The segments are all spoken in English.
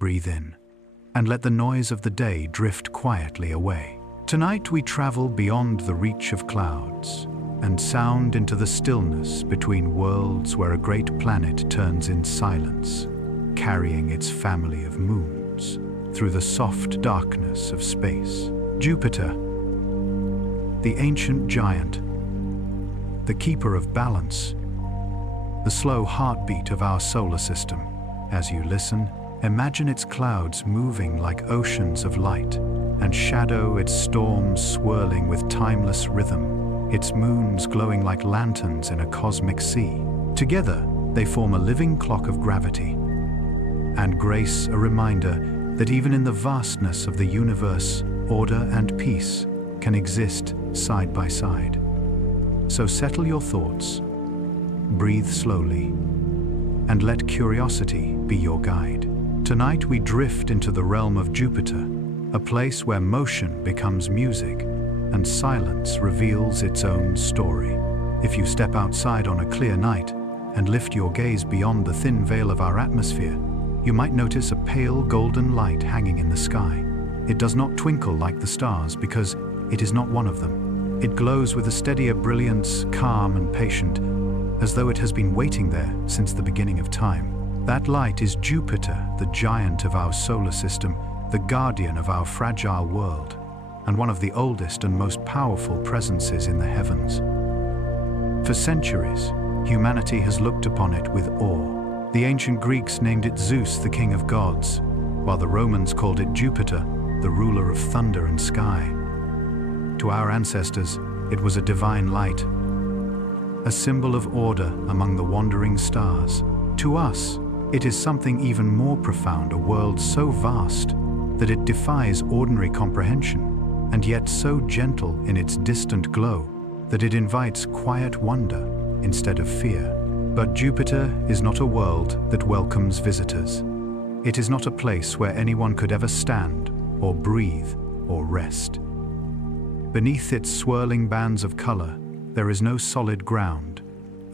Breathe in, and let the noise of the day drift quietly away. Tonight we travel beyond the reach of clouds and sound into the stillness between worlds where a great planet turns in silence, carrying its family of moons through the soft darkness of space. Jupiter, the ancient giant, the keeper of balance, the slow heartbeat of our solar system. As you listen, imagine its clouds moving like oceans of light, and shadow its storms swirling with timeless rhythm, its moons glowing like lanterns in a cosmic sea. Together, they form a living clock of gravity, and grace a reminder that even in the vastness of the universe, order and peace can exist side by side. So settle your thoughts, breathe slowly, and let curiosity be your guide. Tonight we drift into the realm of Jupiter, a place where motion becomes music and silence reveals its own story. If you step outside on a clear night and lift your gaze beyond the thin veil of our atmosphere, you might notice a pale golden light hanging in the sky. It does not twinkle like the stars because it is not one of them. It glows with a steadier brilliance, calm and patient, as though it has been waiting there since the beginning of time. That light is Jupiter, the giant of our solar system, the guardian of our fragile world, and one of the oldest and most powerful presences in the heavens. For centuries, humanity has looked upon it with awe. The ancient Greeks named it Zeus, the king of gods, while the Romans called it Jupiter, the ruler of thunder and sky. To our ancestors, it was a divine light, a symbol of order among the wandering stars. To us, it is something even more profound, a world so vast that it defies ordinary comprehension, and yet so gentle in its distant glow that it invites quiet wonder instead of fear. But Jupiter is not a world that welcomes visitors. It is not a place where anyone could ever stand or breathe or rest. Beneath its swirling bands of color, there is no solid ground,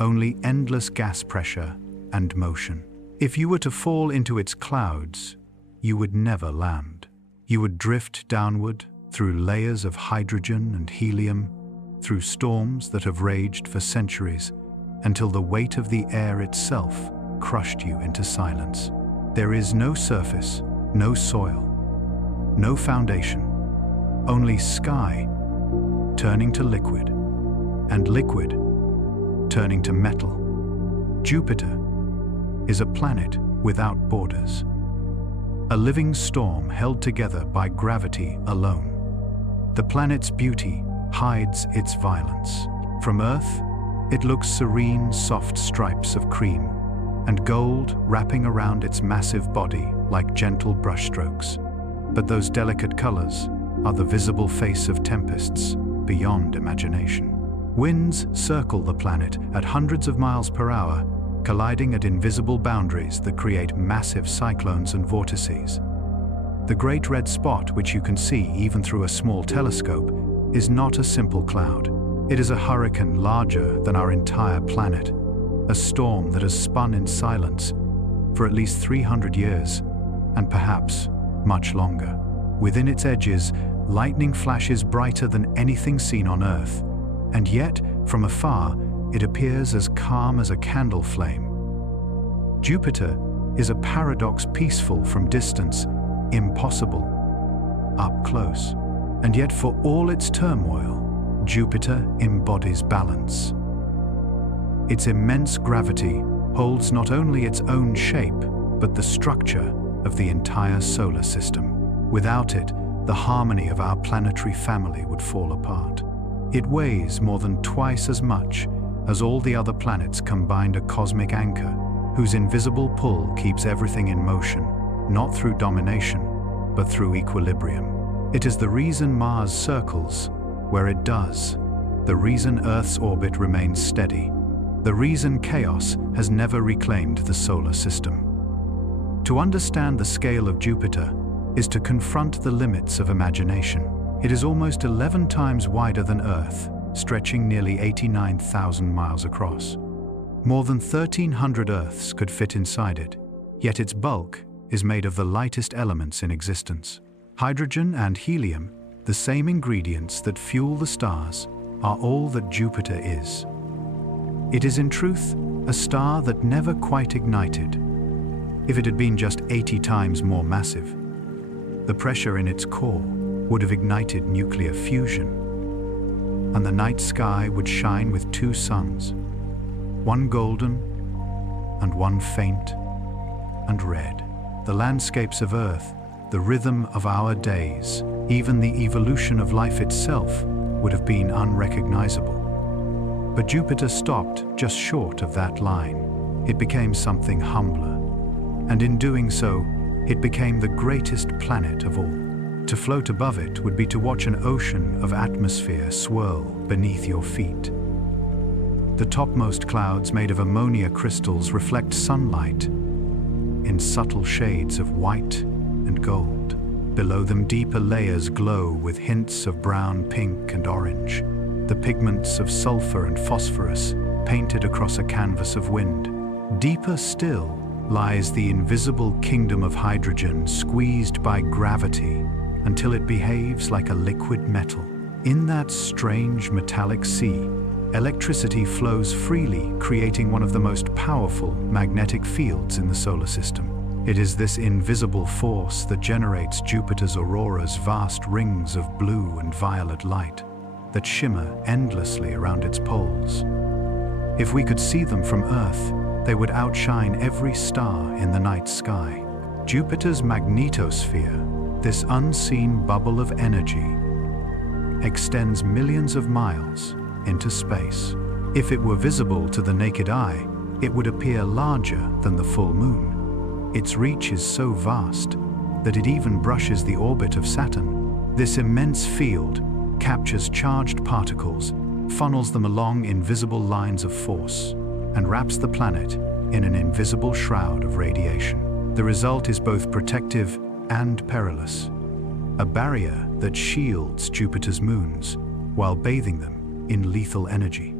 only endless gas pressure and motion. If you were to fall into its clouds, you would never land. You would drift downward through layers of hydrogen and helium, through storms that have raged for centuries, until the weight of the air itself crushed you into silence. There is no surface, no soil, no foundation, only sky turning to liquid, and liquid turning to metal. Jupiter is a planet without borders, a living storm held together by gravity alone. The planet's beauty hides its violence. From Earth, it looks serene, soft stripes of cream, and gold wrapping around its massive body like gentle brushstrokes. But those delicate colors are the visible face of tempests beyond imagination. Winds circle the planet at hundreds of miles per hour, colliding at invisible boundaries that create massive cyclones and vortices. The Great Red Spot, which you can see even through a small telescope, is not a simple cloud. It is a hurricane larger than our entire planet, a storm that has spun in silence for at least 300 years, and perhaps much longer. Within its edges, lightning flashes brighter than anything seen on Earth, and yet, from afar, it appears as calm as a candle flame. Jupiter is a paradox, peaceful from distance, impossible up close. And yet, for all its turmoil, Jupiter embodies balance. Its immense gravity holds not only its own shape, but the structure of the entire solar system. Without it, the harmony of our planetary family would fall apart. It weighs more than twice as much as all the other planets combined, a cosmic anchor whose invisible pull keeps everything in motion, not through domination, but through equilibrium. It is the reason Mars circles where it does, the reason Earth's orbit remains steady, the reason chaos has never reclaimed the solar system. To understand the scale of Jupiter is to confront the limits of imagination. It is almost 11 times wider than Earth, stretching nearly 89,000 miles across. More than 1,300 Earths could fit inside it, yet its bulk is made of the lightest elements in existence. Hydrogen and helium, the same ingredients that fuel the stars, are all that Jupiter is. It is in truth a star that never quite ignited. If it had been just 80 times more massive, the pressure in its core would have ignited nuclear fusion, and the night sky would shine with two suns, one golden and one faint and red. The landscapes of Earth, the rhythm of our days, even the evolution of life itself would have been unrecognizable. But Jupiter stopped just short of that line. It became something humbler, and in doing so, it became the greatest planet of all. To float above it would be to watch an ocean of atmosphere swirl beneath your feet. The topmost clouds made of ammonia crystals reflect sunlight in subtle shades of white and gold. Below them, deeper layers glow with hints of brown, pink, and orange, the pigments of sulfur and phosphorus painted across a canvas of wind. Deeper still lies the invisible kingdom of hydrogen, squeezed by gravity until it behaves like a liquid metal. In that strange metallic sea, electricity flows freely, creating one of the most powerful magnetic fields in the solar system. It is this invisible force that generates Jupiter's auroras, vast rings of blue and violet light that shimmer endlessly around its poles. If we could see them from Earth, they would outshine every star in the night sky. Jupiter's magnetosphere, this unseen bubble of energy, extends millions of miles into space. If it were visible to the naked eye, it would appear larger than the full moon. Its reach is so vast that it even brushes the orbit of Saturn. This immense field captures charged particles, funnels them along invisible lines of force, and wraps the planet in an invisible shroud of radiation. The result is both protective and perilous, a barrier that shields Jupiter's moons while bathing them in lethal energy.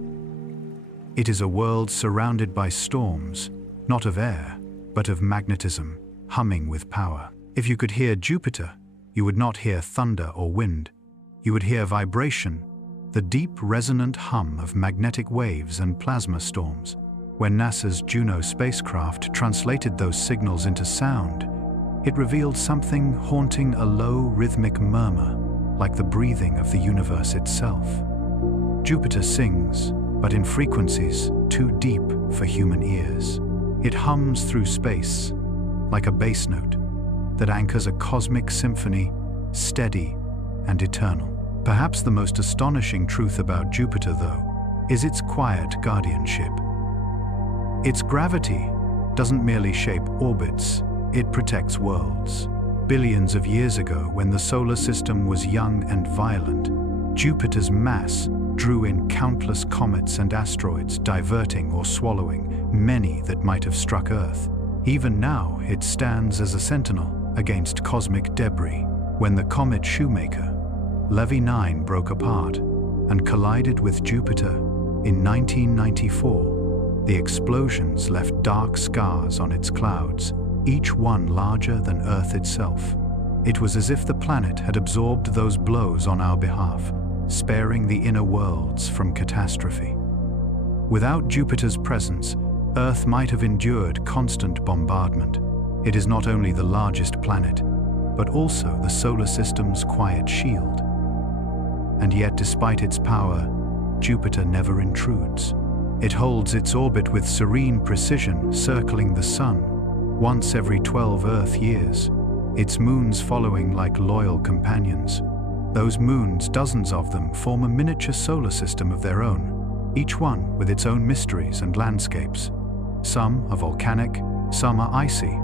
It is a world surrounded by storms, not of air, but of magnetism, humming with power. If you could hear Jupiter, you would not hear thunder or wind. You would hear vibration, the deep resonant hum of magnetic waves and plasma storms. When NASA's Juno spacecraft translated those signals into sound, it revealed something haunting, a low rhythmic murmur, like the breathing of the universe itself. Jupiter sings, but in frequencies too deep for human ears. It hums through space, like a bass note that anchors a cosmic symphony, steady and eternal. Perhaps the most astonishing truth about Jupiter, though, is its quiet guardianship. Its gravity doesn't merely shape orbits, it protects worlds. Billions of years ago, when the solar system was young and violent, Jupiter's mass drew in countless comets and asteroids, diverting or swallowing many that might have struck Earth. Even now, it stands as a sentinel against cosmic debris. When the comet Shoemaker, Levy 9, broke apart and collided with Jupiter in 1994, the explosions left dark scars on its clouds, each one larger than Earth itself. It was as if the planet had absorbed those blows on our behalf, sparing the inner worlds from catastrophe. Without Jupiter's presence, Earth might have endured constant bombardment. It is not only the largest planet, but also the solar system's quiet shield. And yet, despite its power, Jupiter never intrudes. It holds its orbit with serene precision, circling the Sun once every 12 Earth years, its moons following like loyal companions. Those moons, dozens of them, form a miniature solar system of their own, each one with its own mysteries and landscapes. Some are volcanic, some are icy,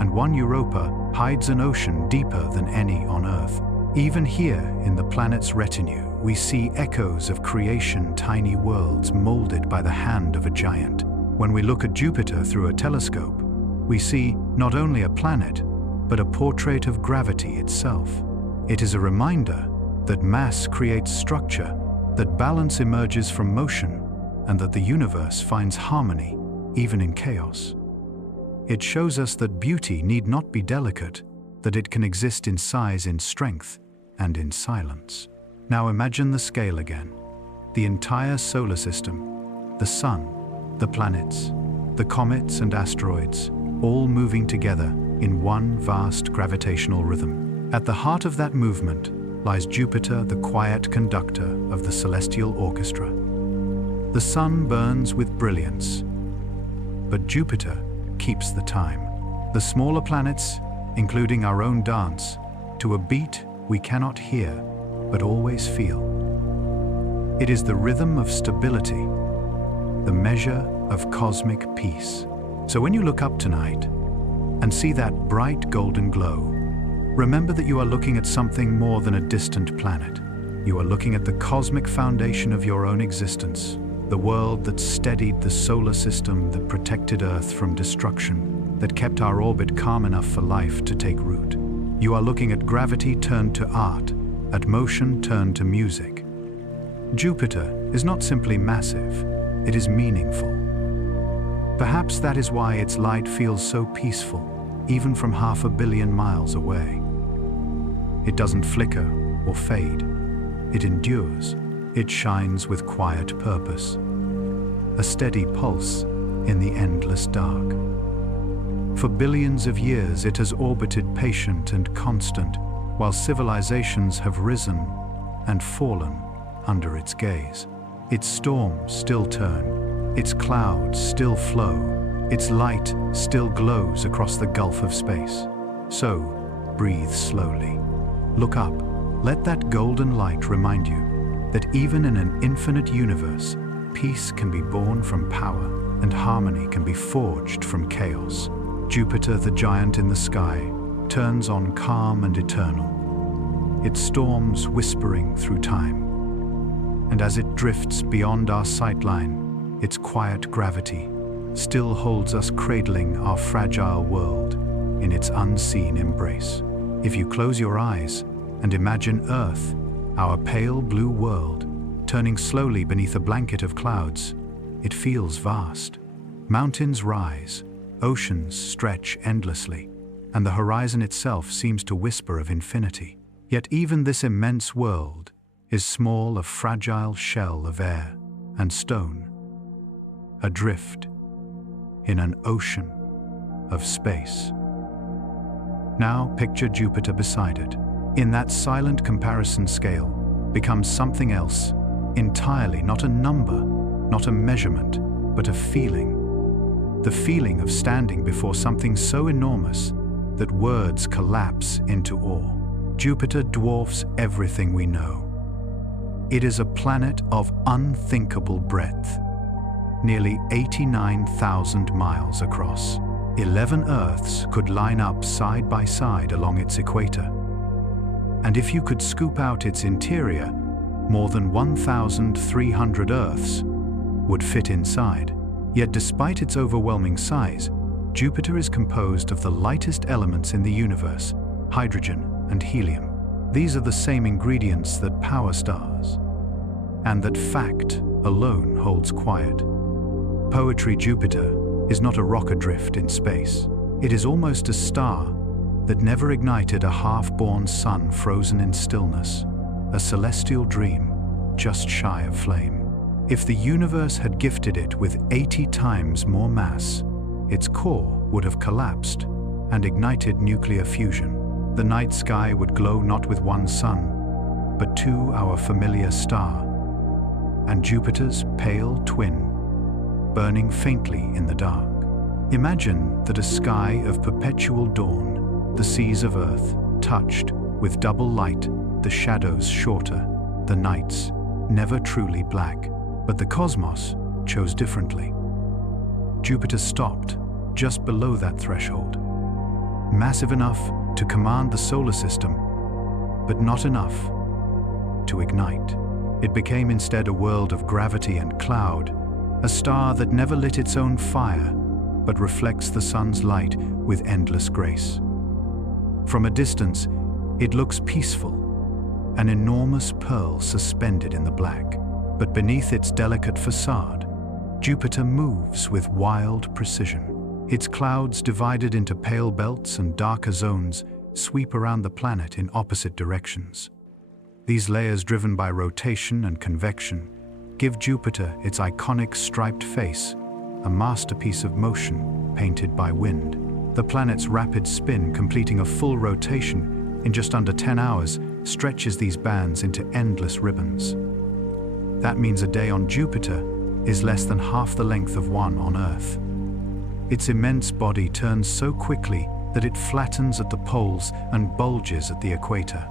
and one, Europa, hides an ocean deeper than any on Earth. Even here, in the planet's retinue, we see echoes of creation, tiny worlds molded by the hand of a giant. When we look at Jupiter through a telescope, we see not only a planet, but a portrait of gravity itself. It is a reminder that mass creates structure, that balance emerges from motion, and that the universe finds harmony even in chaos. It shows us that beauty need not be delicate, that it can exist in size, in strength, and in silence. Now imagine the scale again. The entire solar system, the sun, the planets, the comets and asteroids, all moving together in one vast gravitational rhythm. At the heart of that movement lies Jupiter, the quiet conductor of the celestial orchestra. The sun burns with brilliance, but Jupiter keeps the time. The smaller planets, including our own dance, to a beat we cannot hear, but always feel. It is the rhythm of stability, the measure of cosmic peace. So when you look up tonight and see that bright golden glow, remember that you are looking at something more than a distant planet. You are looking at the cosmic foundation of your own existence, the world that steadied the solar system, that protected Earth from destruction, that kept our orbit calm enough for life to take root. You are looking at gravity turned to art, at motion turned to music. Jupiter is not simply massive, it is meaningful. Perhaps that is why its light feels so peaceful, even from 500 million miles away. It doesn't flicker or fade. It endures. It shines with quiet purpose, a steady pulse in the endless dark. For billions of years it has orbited patient and constant, while civilizations have risen and fallen under its gaze. Its storms still turn, its clouds still flow, its light still glows across the gulf of space. So, breathe slowly. Look up. Let that golden light remind you that even in an infinite universe, peace can be born from power and harmony can be forged from chaos. Jupiter, the giant in the sky, turns on calm and eternal, its storms whispering through time. And as it drifts beyond our sightline, its quiet gravity still holds us, cradling our fragile world in its unseen embrace. If you close your eyes and imagine Earth, our pale blue world, turning slowly beneath a blanket of clouds, it feels vast. Mountains rise, oceans stretch endlessly, and the horizon itself seems to whisper of infinity. Yet even this immense world is small, a fragile shell of air and stone, adrift in an ocean of space. Now picture Jupiter beside it. In that silent comparison, scale becomes something else entirely, not a number, not a measurement, but a feeling. The feeling of standing before something so enormous that words collapse into awe. Jupiter dwarfs everything we know. It is a planet of unthinkable breadth, nearly 89,000 miles across. 11 Earths could line up side by side along its equator. And if you could scoop out its interior, more than 1,300 Earths would fit inside. Yet despite its overwhelming size, Jupiter is composed of the lightest elements in the universe, hydrogen and helium. These are the same ingredients that power stars, and that fact alone holds quiet. Poetry. Jupiter is not a rock adrift in space. It is almost a star that never ignited, a half-born sun frozen in stillness, a celestial dream just shy of flame. If the universe had gifted it with 80 times more mass, its core would have collapsed and ignited nuclear fusion. The night sky would glow not with one sun, but two, our familiar star, and Jupiter's pale twin, burning faintly in the dark. Imagine that a sky of perpetual dawn, the seas of Earth touched with double light, the shadows shorter, the nights never truly black. But the cosmos chose differently. Jupiter stopped just below that threshold, massive enough to command the solar system, but not enough to ignite. It became instead a world of gravity and cloud, a star that never lit its own fire, but reflects the sun's light with endless grace. From a distance, it looks peaceful, an enormous pearl suspended in the black. But beneath its delicate facade, Jupiter moves with wild precision. Its clouds, divided into pale belts and darker zones, sweep around the planet in opposite directions. These layers, driven by rotation and convection, give Jupiter its iconic striped face, a masterpiece of motion painted by wind. The planet's rapid spin, completing a full rotation in just under 10 hours, stretches these bands into endless ribbons. That means a day on Jupiter is less than half the length of one on Earth. Its immense body turns so quickly that it flattens at the poles and bulges at the equator.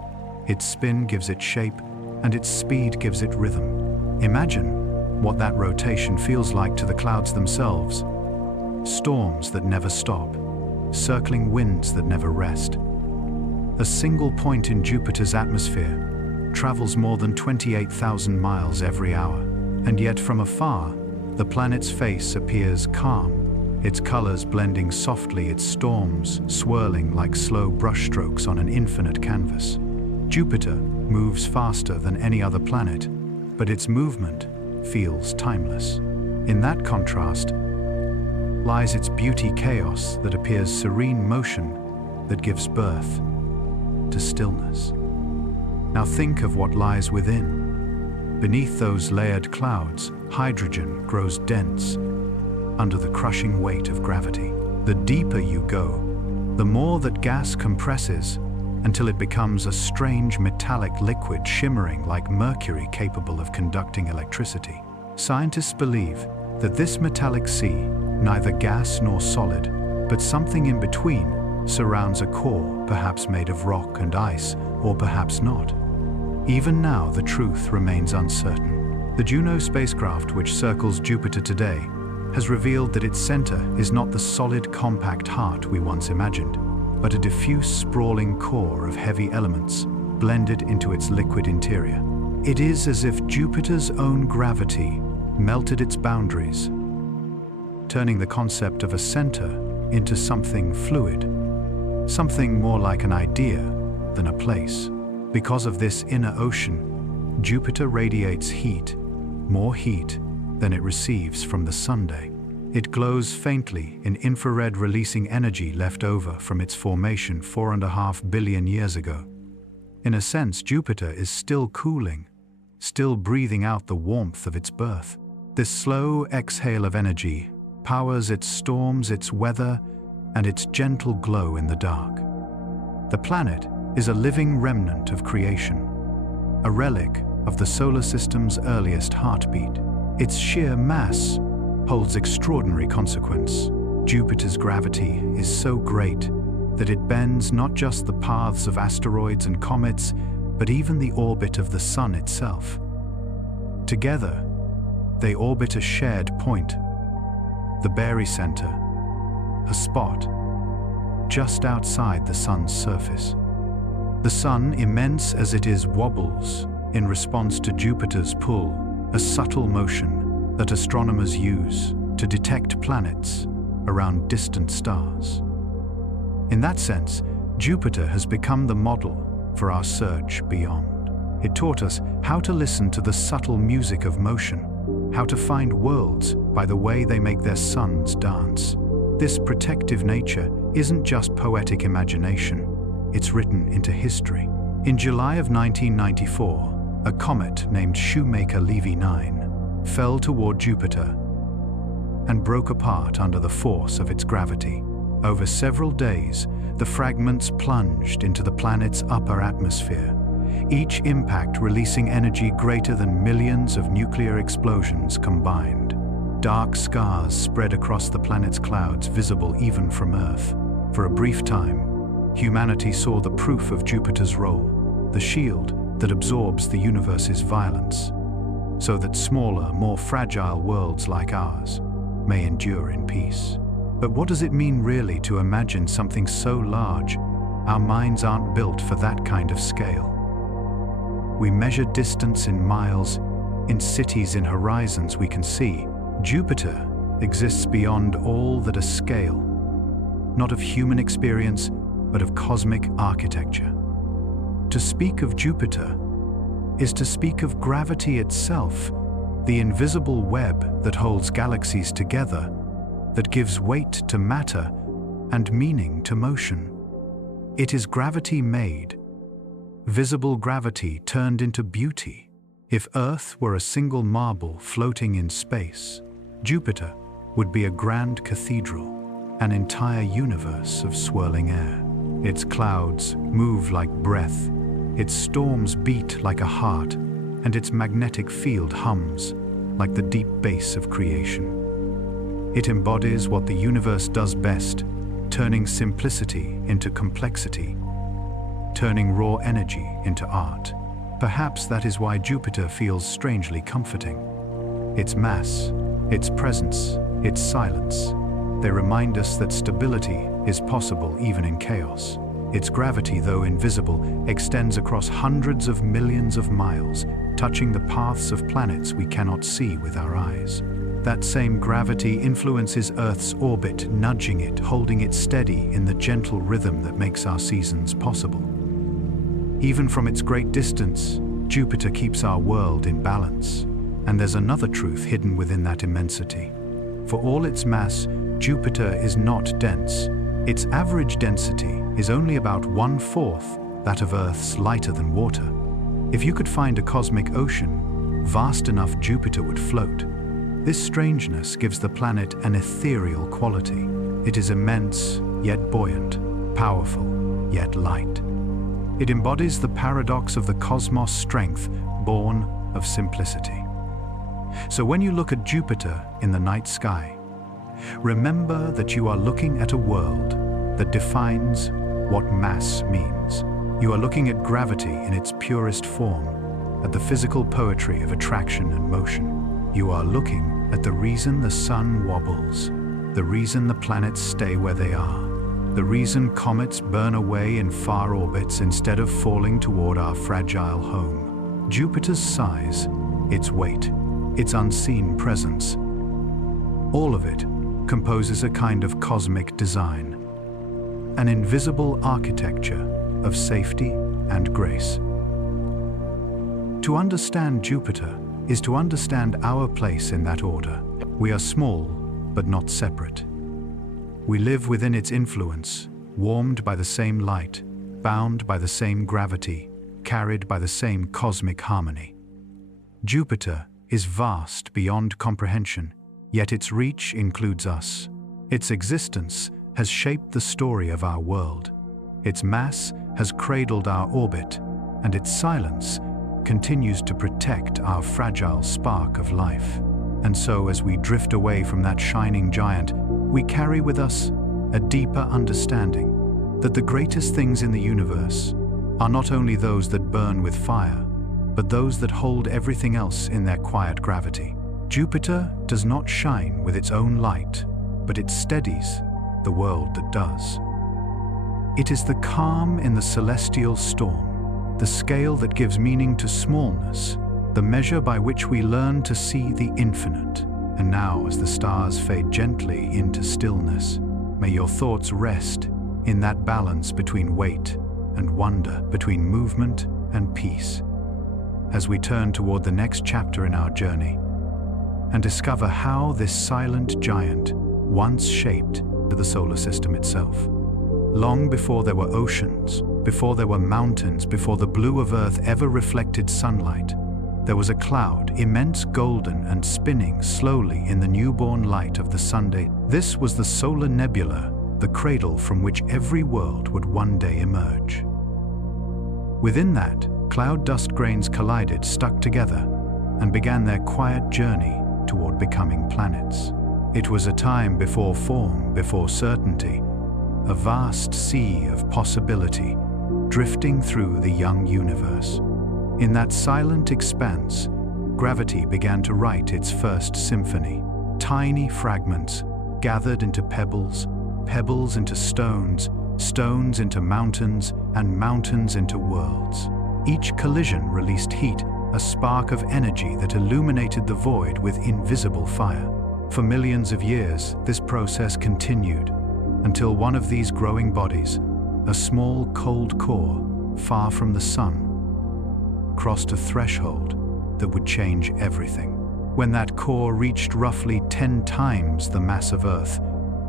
Its spin gives it shape, and its speed gives it rhythm. Imagine what that rotation feels like to the clouds themselves. Storms that never stop, circling winds that never rest. A single point in Jupiter's atmosphere travels more than 28,000 miles every hour, and yet from afar, the planet's face appears calm, its colors blending softly, its storms swirling like slow brushstrokes on an infinite canvas. Jupiter moves faster than any other planet, but its movement feels timeless. In that contrast lies its beauty, chaos that appears serene, motion that gives birth to stillness. Now think of what lies within. Beneath those layered clouds, hydrogen grows dense under the crushing weight of gravity. The deeper you go, the more that gas compresses until it becomes a strange metallic liquid shimmering like mercury, capable of conducting electricity. Scientists believe that this metallic sea, neither gas nor solid, but something in between, surrounds a core, perhaps made of rock and ice, or perhaps not. Even now, the truth remains uncertain. The Juno spacecraft, which circles Jupiter today, has revealed that its center is not the solid, compact heart we once imagined, but a diffuse, sprawling core of heavy elements blended into its liquid interior. It is as if Jupiter's own gravity melted its boundaries, turning the concept of a center into something fluid, something more like an idea than a place. Because of this inner ocean, Jupiter radiates heat, more heat than it receives from the Sunday. It glows faintly in infrared, releasing energy left over from its formation 4.5 billion years ago. In a sense, Jupiter is still cooling, still breathing out the warmth of its birth. This slow exhale of energy powers its storms, its weather, and its gentle glow in the dark. The planet is a living remnant of creation, a relic of the solar system's earliest heartbeat. Its sheer mass holds extraordinary consequence. Jupiter's gravity is so great that it bends not just the paths of asteroids and comets, but even the orbit of the Sun itself. Together, they orbit a shared point, the barycenter, a spot just outside the Sun's surface. The Sun, immense as it is, wobbles in response to Jupiter's pull, a subtle motion that astronomers use to detect planets around distant stars. In that sense, Jupiter has become the model for our search beyond. It taught us how to listen to the subtle music of motion, how to find worlds by the way they make their suns dance. This protective nature isn't just poetic imagination, it's written into history. In July of 1994, a comet named Shoemaker-Levy 9 fell toward Jupiter and broke apart under the force of its gravity. Over several days, the fragments plunged into the planet's upper atmosphere, each impact releasing energy greater than millions of nuclear explosions combined. Dark scars spread across the planet's clouds, visible even from Earth. For a brief time, humanity saw the proof of Jupiter's role, the shield that absorbs the universe's violence, so that smaller, more fragile worlds like ours may endure in peace. But what does it mean really to imagine something so large? Our minds aren't built for that kind of scale. We measure distance in miles, in cities, in horizons we can see. Jupiter exists beyond all that a scale, not of human experience, but of cosmic architecture. To speak of Jupiter is to speak of gravity itself, the invisible web that holds galaxies together, that gives weight to matter and meaning to motion. It is gravity made, visible gravity turned into beauty. If Earth were a single marble floating in space, Jupiter would be a grand cathedral, an entire universe of swirling air. Its clouds move like breath, its storms beat like a heart, and its magnetic field hums like the deep bass of creation. It embodies what the universe does best, turning simplicity into complexity, turning raw energy into art. Perhaps that is why Jupiter feels strangely comforting. Its mass, its presence, its silence, they remind us that stability is possible even in chaos. Its gravity, though invisible, extends across hundreds of millions of miles, touching the paths of planets we cannot see with our eyes. That same gravity influences Earth's orbit, nudging it, holding it steady in the gentle rhythm that makes our seasons possible. Even from its great distance, Jupiter keeps our world in balance. And there's another truth hidden within that immensity. For all its mass, Jupiter is not dense. Its average density is only about 1/4 that of Earth's lighter-than-water. If you could find a cosmic ocean vast enough, Jupiter would float. This strangeness gives the planet an ethereal quality. It is immense, yet buoyant, powerful, yet light. It embodies the paradox of the cosmos' strength, born of simplicity. So when you look at Jupiter in the night sky, remember that you are looking at a world that defines what mass means. You are looking at gravity in its purest form, at the physical poetry of attraction and motion. You are looking at the reason the sun wobbles, the reason the planets stay where they are, the reason comets burn away in far orbits instead of falling toward our fragile home. Jupiter's size, its weight, its unseen presence, all of it composes a kind of cosmic design, an invisible architecture of safety and grace. To understand Jupiter is to understand our place in that order. We are small, but not separate. We live within its influence, warmed by the same light, bound by the same gravity, carried by the same cosmic harmony. Jupiter is vast beyond comprehension, yet its reach includes us. Its existence has shaped the story of our world. Its mass has cradled our orbit, and its silence continues to protect our fragile spark of life. And so, as we drift away from that shining giant, we carry with us a deeper understanding that the greatest things in the universe are not only those that burn with fire, but those that hold everything else in their quiet gravity. Jupiter does not shine with its own light, but it steadies the world that does. It is the calm in the celestial storm, the scale that gives meaning to smallness, the measure by which we learn to see the infinite. And now, as the stars fade gently into stillness, may your thoughts rest in that balance between weight and wonder, between movement and peace, as we turn toward the next chapter in our journey and discover how this silent giant once shaped the solar system itself. Long before there were oceans, before there were mountains, before the blue of Earth ever reflected sunlight, there was a cloud, immense, golden, and spinning slowly in the newborn light of the Sunday. This was the solar nebula, the cradle from which every world would one day emerge. Within that, cloud dust grains collided, stuck together, and began their quiet journey toward becoming planets. It was a time before form, before certainty, a vast sea of possibility drifting through the young universe. In that silent expanse, gravity began to write its first symphony. Tiny fragments gathered into pebbles, pebbles into stones, stones into mountains, and mountains into worlds. Each collision released heat, a spark of energy that illuminated the void with invisible fire. For millions of years, this process continued, until one of these growing bodies, a small cold core far from the sun, crossed a threshold that would change everything. When that core reached roughly 10 times the mass of Earth,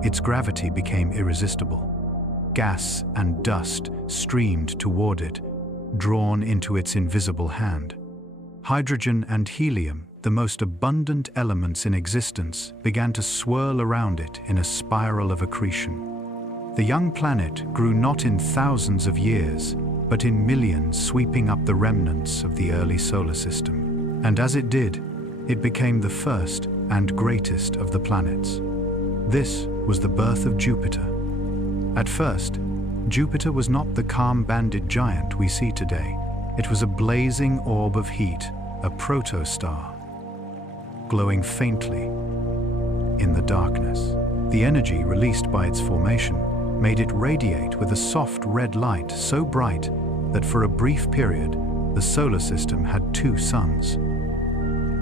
its gravity became irresistible. Gas and dust streamed toward it, drawn into its invisible hand. Hydrogen and helium, the most abundant elements in existence, began to swirl around it in a spiral of accretion. The young planet grew not in thousands of years, but in millions, sweeping up the remnants of the early solar system. And as it did, it became the first and greatest of the planets. This was the birth of Jupiter. At first, Jupiter was not the calm-banded giant we see today. It was a blazing orb of heat, a protostar, glowing faintly in the darkness. The energy released by its formation made it radiate with a soft red light so bright that for a brief period, the solar system had two suns.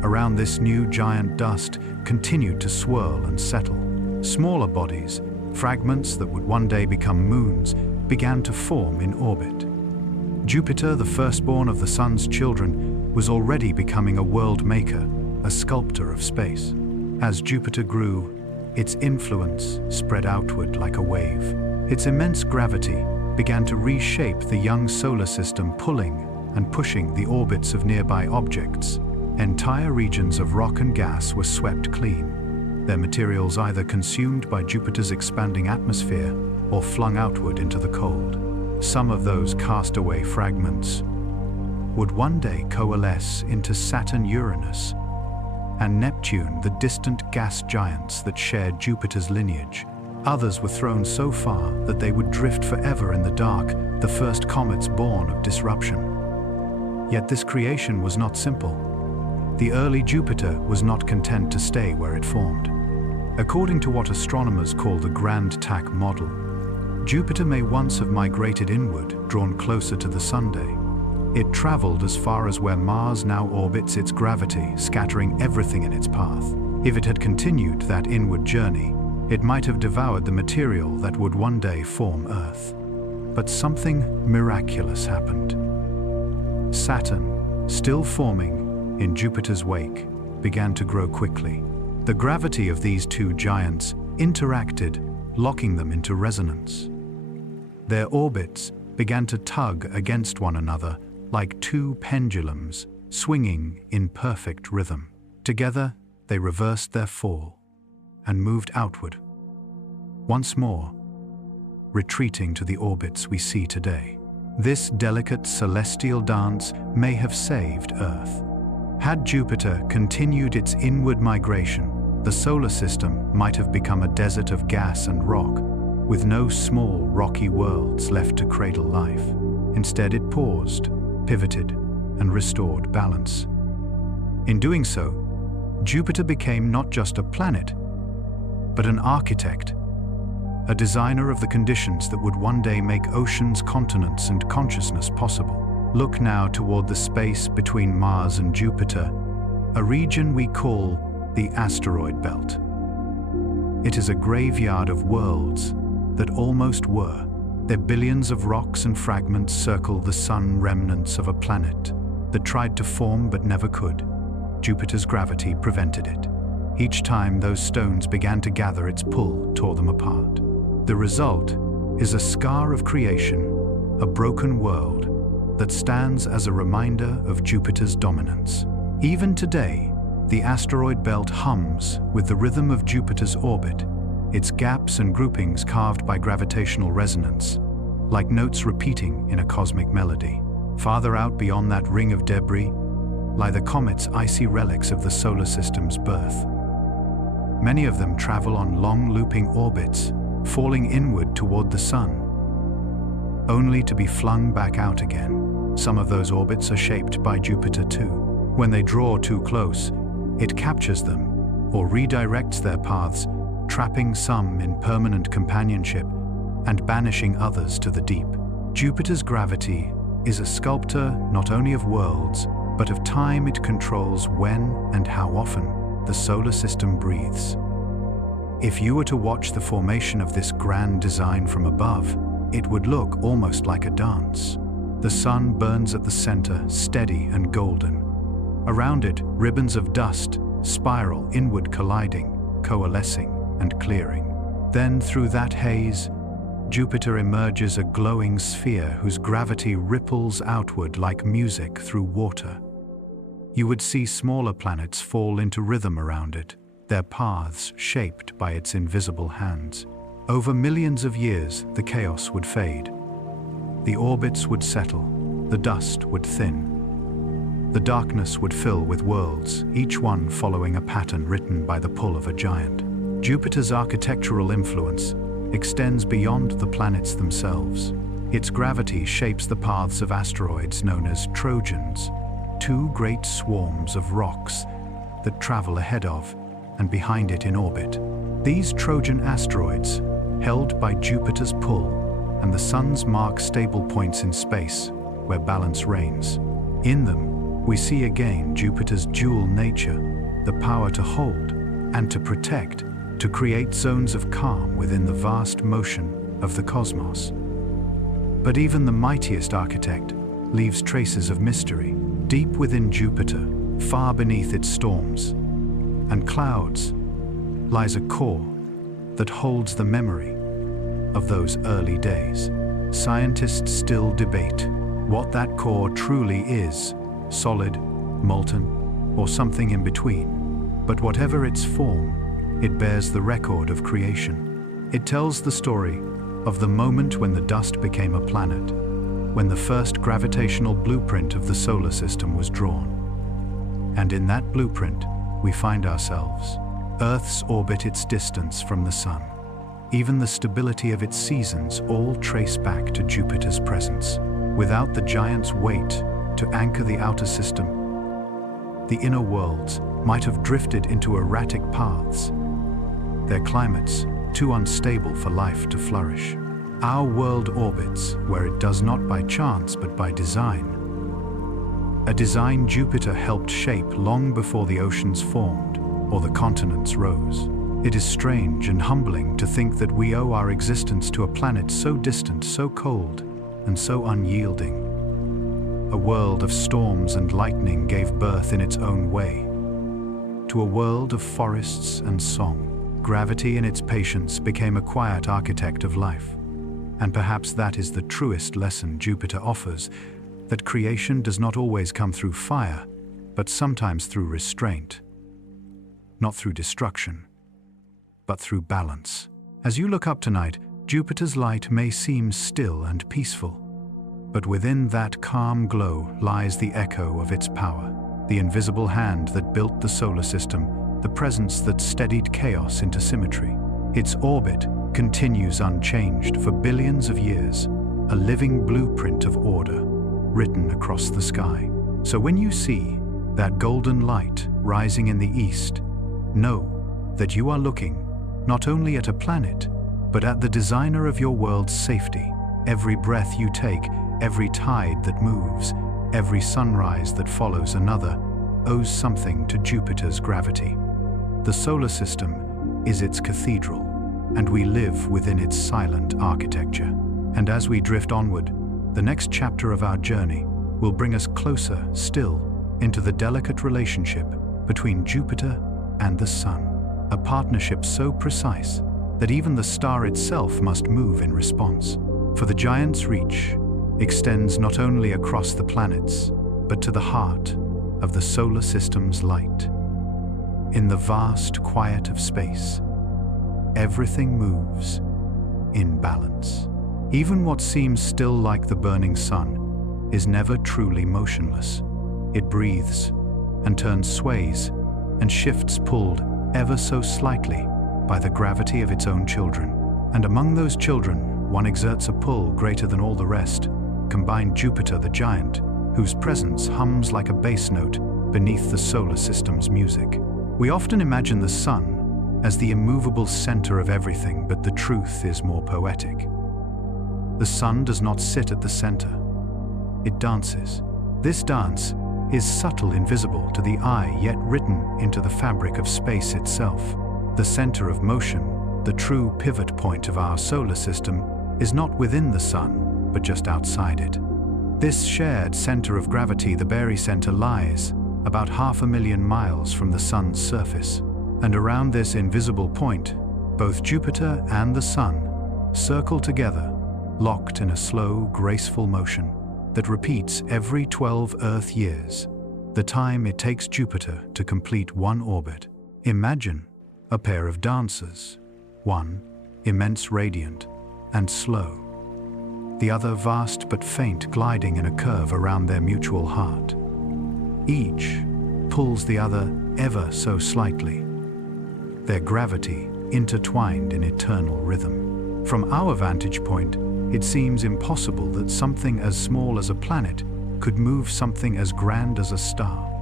Around this new giant, dust continued to swirl and settle. Smaller bodies, fragments that would one day become moons, began to form in orbit. Jupiter, the firstborn of the sun's children, was already becoming a world maker, a sculptor of space. As Jupiter grew, its influence spread outward like a wave. Its immense gravity began to reshape the young solar system, pulling and pushing the orbits of nearby objects. Entire regions of rock and gas were swept clean, their materials either consumed by Jupiter's expanding atmosphere or flung outward into the cold. Some of those cast-away fragments would one day coalesce into Saturn, Uranus, and Neptune, the distant gas giants that shared Jupiter's lineage. Others were thrown so far that they would drift forever in the dark, the first comets born of disruption. Yet this creation was not simple. The early Jupiter was not content to stay where it formed. According to what astronomers call the Grand Tack model, Jupiter may once have migrated inward, drawn closer to the Sunday. It traveled as far as where Mars now orbits its gravity, scattering everything in its path. If it had continued that inward journey, it might have devoured the material that would one day form Earth. But something miraculous happened. Saturn, still forming in Jupiter's wake, began to grow quickly. The gravity of these two giants interacted, locking them into resonance. Their orbits began to tug against one another like two pendulums swinging in perfect rhythm. Together, they reversed their fall and moved outward, once more, retreating to the orbits we see today. This delicate celestial dance may have saved Earth. Had Jupiter continued its inward migration, the solar system might have become a desert of gas and rock, with no small rocky worlds left to cradle life. Instead, it paused, pivoted, and restored balance. In doing so, Jupiter became not just a planet, but an architect, a designer of the conditions that would one day make oceans, continents, and consciousness possible. Look now toward the space between Mars and Jupiter, a region we call the asteroid belt. It is a graveyard of worlds that almost were. Their billions of rocks and fragments circle the sun, remnants of a planet that tried to form but never could. Jupiter's gravity prevented it. Each time those stones began to gather, its pull tore them apart. The result is a scar of creation, a broken world that stands as a reminder of Jupiter's dominance. Even today, the asteroid belt hums with the rhythm of Jupiter's orbit, its gaps and groupings carved by gravitational resonance, like notes repeating in a cosmic melody. Farther out beyond that ring of debris lie the comets, icy relics of the solar system's birth. Many of them travel on long looping orbits, falling inward toward the sun, only to be flung back out again. Some of those orbits are shaped by Jupiter too. When they draw too close, it captures them or redirects their paths, trapping some in permanent companionship and banishing others to the deep. Jupiter's gravity is a sculptor not only of worlds, but of time. It controls when and how often the solar system breathes. If you were to watch the formation of this grand design from above, it would look almost like a dance. The sun burns at the center, steady and golden. Around it, ribbons of dust spiral inward, colliding, coalescing, and clearing. Then, through that haze, Jupiter emerges a glowing sphere whose gravity ripples outward like music through water. You would see smaller planets fall into rhythm around it, their paths shaped by its invisible hands. Over millions of years, the chaos would fade. The orbits would settle, the dust would thin. The darkness would fill with worlds, each one following a pattern written by the pull of a giant. Jupiter's architectural influence extends beyond the planets themselves. Its gravity shapes the paths of asteroids known as Trojans, two great swarms of rocks that travel ahead of and behind it in orbit. These Trojan asteroids, held by Jupiter's pull, and the Sun's mark stable points in space where balance reigns. In them, we see again Jupiter's dual nature, the power to hold and to protect, to create zones of calm within the vast motion of the cosmos. But even the mightiest architect leaves traces of mystery. Deep within Jupiter, far beneath its storms and clouds, lies a core that holds the memory of those early days. Scientists still debate what that core truly is, solid, molten, or something in between. But whatever its form, it bears the record of creation. It tells the story of the moment when the dust became a planet, when the first gravitational blueprint of the solar system was drawn. And in that blueprint, we find ourselves. Earth's orbit, its distance from the Sun, even the stability of its seasons, all trace back to Jupiter's presence. Without the giant's weight to anchor the outer system, the inner worlds might have drifted into erratic paths, their climates too unstable for life to flourish. Our world orbits where it does not by chance but by design. A design Jupiter helped shape long before the oceans formed or the continents rose. It is strange and humbling to think that we owe our existence to a planet so distant, so cold, and so unyielding. A world of storms and lightning gave birth in its own way to a world of forests and song. Gravity in its patience became a quiet architect of life. And perhaps that is the truest lesson Jupiter offers, that creation does not always come through fire, but sometimes through restraint. Not through destruction, but through balance. As you look up tonight, Jupiter's light may seem still and peaceful, but within that calm glow lies the echo of its power, the invisible hand that built the solar system, the presence that steadied chaos into symmetry. Its orbit continues unchanged for billions of years, a living blueprint of order written across the sky. So when you see that golden light rising in the east, know that you are looking not only at a planet, but at the designer of your world's safety. Every breath you take, every tide that moves, every sunrise that follows another, owes something to Jupiter's gravity. The solar system is its cathedral, and we live within its silent architecture. And as we drift onward, the next chapter of our journey will bring us closer still into the delicate relationship between Jupiter and the Sun. A partnership so precise that even the star itself must move in response. For the giant's reach extends not only across the planets, but to the heart of the solar system's light. In the vast quiet of space, everything moves in balance. Even what seems still like the burning sun is never truly motionless. It breathes and turns, sways and shifts, pulled ever so slightly by the gravity of its own children. And among those children, one exerts a pull greater than all the rest, combined Jupiter the giant, whose presence hums like a bass note beneath the solar system's music. We often imagine the sun as the immovable center of everything, but the truth is more poetic. The sun does not sit at the center. It dances. This dance is subtle, invisible to the eye, yet written into the fabric of space itself. The center of motion, the true pivot point of our solar system, is not within the sun, but just outside it. This shared center of gravity, the barycenter, lies about 500,000 miles from the sun's surface. And around this invisible point, Both Jupiter and the Sun circle together, locked in a slow, graceful motion that repeats every 12 Earth years, the time it takes Jupiter to complete one orbit. Imagine a pair of dancers, one immense, radiant, and slow, the other vast but faint, gliding in a curve around their mutual heart. Each pulls the other ever so slightly, their gravity intertwined in eternal rhythm. From our vantage point, it seems impossible that something as small as a planet could move something as grand as a star.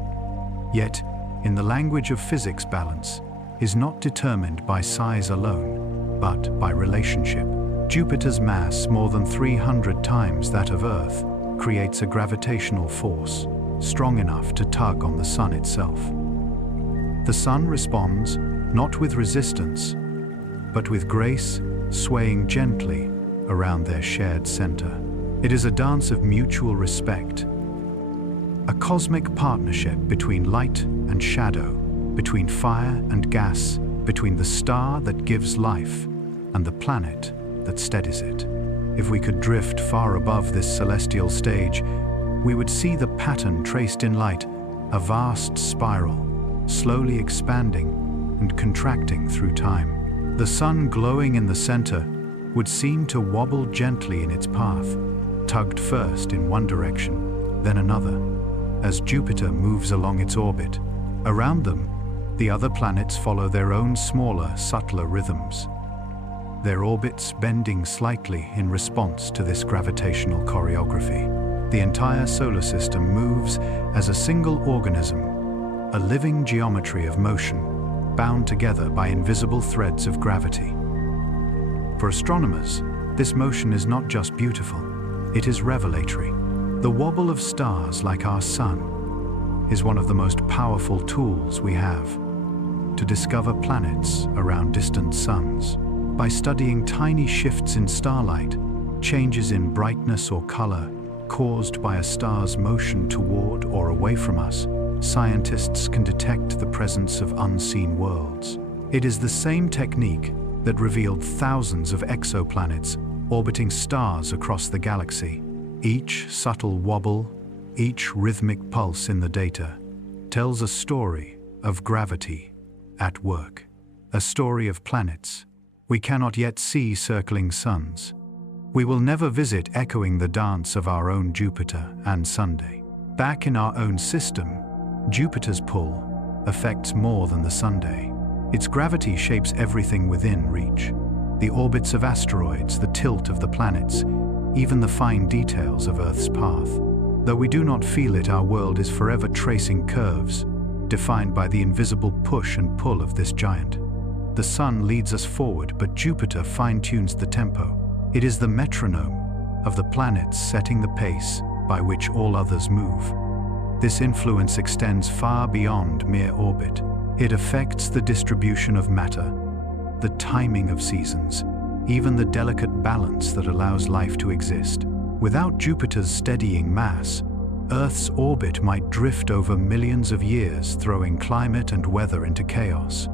Yet, in the language of physics, balance is not determined by size alone, but by relationship. Jupiter's mass, more than 300 times that of Earth, creates a gravitational force strong enough to tug on the Sun itself. The Sun responds not with resistance, but with grace, swaying gently around their shared center. It is a dance of mutual respect, a cosmic partnership between light and shadow, between fire and gas, between the star that gives life and the planet that steadies it. If we could drift far above this celestial stage, we would see the pattern traced in light, a vast spiral, slowly expanding and contracting through time. The Sun, glowing in the center, would seem to wobble gently in its path, tugged first in one direction, then another, as Jupiter moves along its orbit. Around them, the other planets follow their own smaller, subtler rhythms, their orbits bending slightly in response to this gravitational choreography. The entire solar system moves as a single organism, a living geometry of motion, bound together by invisible threads of gravity. For astronomers, this motion is not just beautiful, it is revelatory. The wobble of stars like our Sun is one of the most powerful tools we have to discover planets around distant suns. By studying tiny shifts in starlight, changes in brightness or color caused by a star's motion toward or away from us, scientists can detect the presence of unseen worlds. It is the same technique that revealed thousands of exoplanets orbiting stars across the galaxy. Each subtle wobble, each rhythmic pulse in the data, tells a story of gravity at work, a story of planets we cannot yet see circling suns. We will never visit, echoing the dance of our own Jupiter and Sunday. Back in our own system, Jupiter's pull affects more than the Sunday. Its gravity shapes everything within reach. The orbits of asteroids, the tilt of the planets, even the fine details of Earth's path. Though we do not feel it, our world is forever tracing curves, defined by the invisible push and pull of this giant. The Sun leads us forward, but Jupiter fine-tunes the tempo. It is the metronome of the planets, setting the pace by which all others move. This influence extends far beyond mere orbit. It affects the distribution of matter, the timing of seasons, even the delicate balance that allows life to exist. Without Jupiter's steadying mass, Earth's orbit might drift over millions of years, throwing climate and weather into chaos.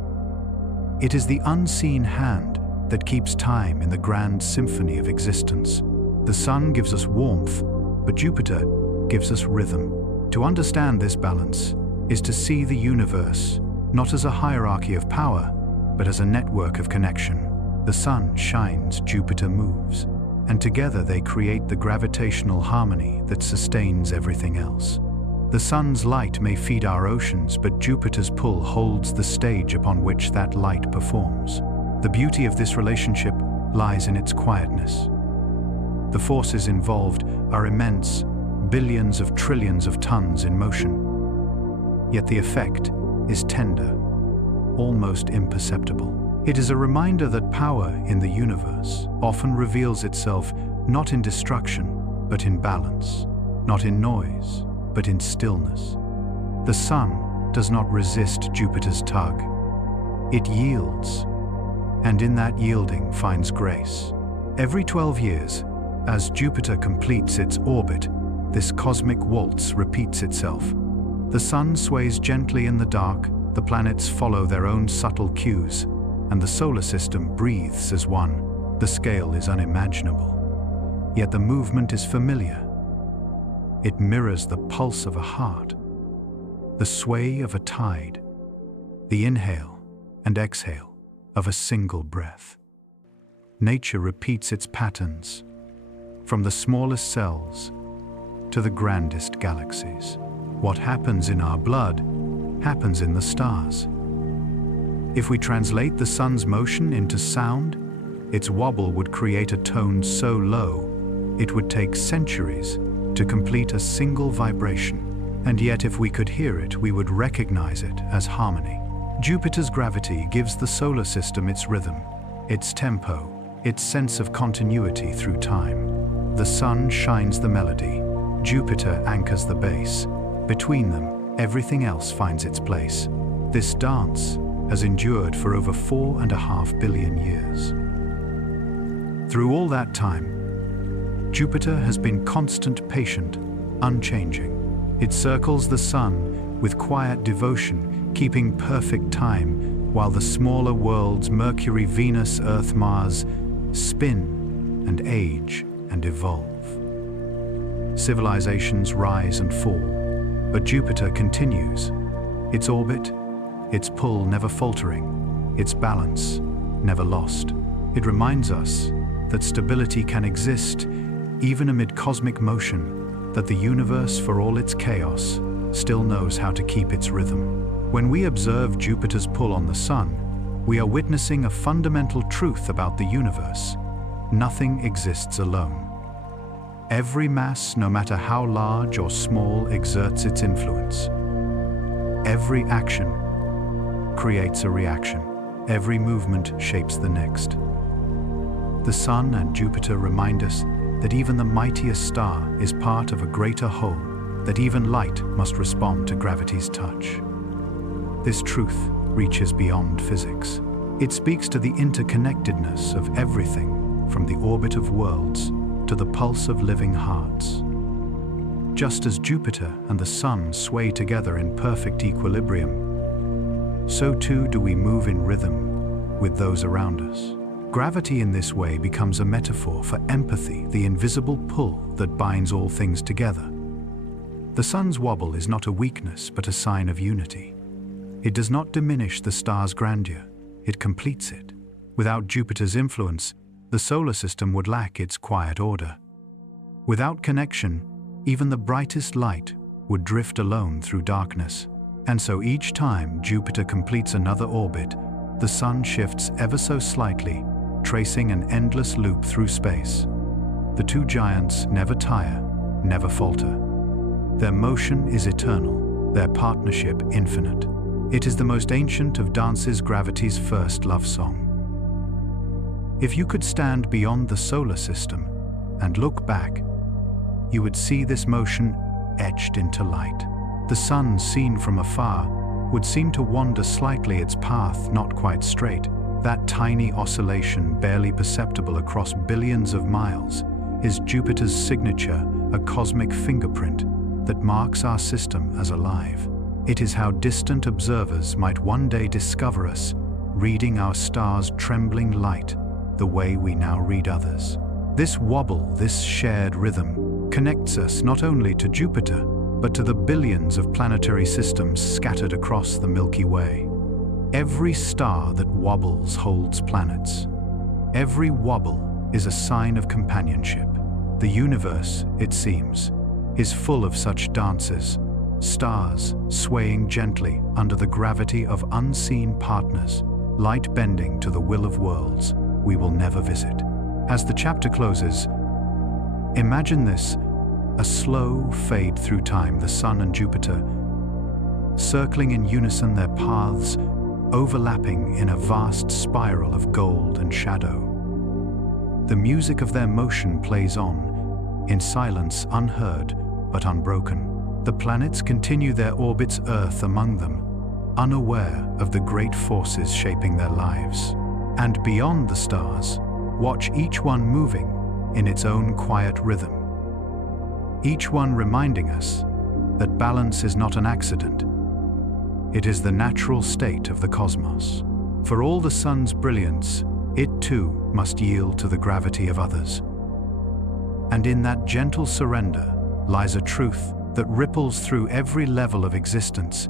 It is the unseen hand that keeps time in the grand symphony of existence. The Sun gives us warmth, but Jupiter gives us rhythm. To understand this balance is to see the universe not as a hierarchy of power, but as a network of connection. The Sun shines, Jupiter moves, and together they create the gravitational harmony that sustains everything else. The Sun's light may feed our oceans, but Jupiter's pull holds the stage upon which that light performs. The beauty of this relationship lies in its quietness. The forces involved are immense, billions of trillions of tons in motion. Yet the effect is tender, almost imperceptible. It is a reminder that power in the universe often reveals itself not in destruction, but in balance, not in noise, but in stillness. The Sun does not resist Jupiter's tug. It yields, and in that yielding finds grace. Every 12 years, as Jupiter completes its orbit, this cosmic waltz repeats itself. The Sun sways gently in the dark, the planets follow their own subtle cues, and the solar system breathes as one. The scale is unimaginable, yet the movement is familiar. It mirrors the pulse of a heart, the sway of a tide, the inhale and exhale of a single breath. Nature repeats its patterns, from the smallest cells to the grandest galaxies. What happens in our blood happens in the stars. If we translate the sun's motion into sound, its wobble would create a tone so low it would take centuries to complete a single vibration. And yet if we could hear it, we would recognize it as harmony. Jupiter's gravity gives the solar system its rhythm, its tempo, its sense of continuity through time. The sun shines the melody, Jupiter anchors the bass. Between them, everything else finds its place. This dance has endured for over 4.5 billion years. Through all that time, Jupiter has been constant, patient, unchanging. It circles the sun with quiet devotion, keeping perfect time, while the smaller worlds, Mercury, Venus, Earth, Mars, spin and age and evolve. Civilizations rise and fall, but Jupiter continues. Its orbit, its pull never faltering, its balance never lost. It reminds us that stability can exist even amid cosmic motion, that the universe, for all its chaos, still knows how to keep its rhythm. When we observe Jupiter's pull on the sun, we are witnessing a fundamental truth about the universe. Nothing exists alone. Every mass, no matter how large or small, exerts its influence. Every action creates a reaction. Every movement shapes the next. The sun and Jupiter remind us that even the mightiest star is part of a greater whole, that even light must respond to gravity's touch. This truth reaches beyond physics. It speaks to the interconnectedness of everything, from the orbit of worlds to the pulse of living hearts. Just as Jupiter and the sun sway together in perfect equilibrium, so too do we move in rhythm with those around us. Gravity in this way becomes a metaphor for empathy, the invisible pull that binds all things together. The sun's wobble is not a weakness, but a sign of unity. It does not diminish the star's grandeur, it completes it. Without Jupiter's influence, the solar system would lack its quiet order. Without connection, even the brightest light would drift alone through darkness. And so each time Jupiter completes another orbit, the sun shifts ever so slightly, tracing an endless loop through space. The two giants never tire, never falter. Their motion is eternal, their partnership infinite. It is the most ancient of dances, gravity's first love song. If you could stand beyond the solar system and look back, you would see this motion etched into light. The sun, seen from afar, would seem to wander slightly, its path not quite straight. That tiny oscillation, barely perceptible across billions of miles, is Jupiter's signature, a cosmic fingerprint that marks our system as alive. It is how distant observers might one day discover us, reading our star's trembling light the way we now read others. This wobble, this shared rhythm, connects us not only to Jupiter, but to the billions of planetary systems scattered across the Milky Way. Every star that wobbles holds planets. Every wobble is a sign of companionship. The universe, it seems, is full of such dances, stars swaying gently under the gravity of unseen partners, light bending to the will of worlds we will never visit. As the chapter closes, imagine this, a slow fade through time, the sun and Jupiter circling in unison, their paths overlapping in a vast spiral of gold and shadow. The music of their motion plays on, in silence unheard but unbroken. The planets continue their orbits, Earth among them, unaware of the great forces shaping their lives. And beyond the stars, watch each one moving in its own quiet rhythm. Each one reminding us that balance is not an accident. It is the natural state of the cosmos. For all the sun's brilliance, it too must yield to the gravity of others. And in that gentle surrender lies a truth that ripples through every level of existence.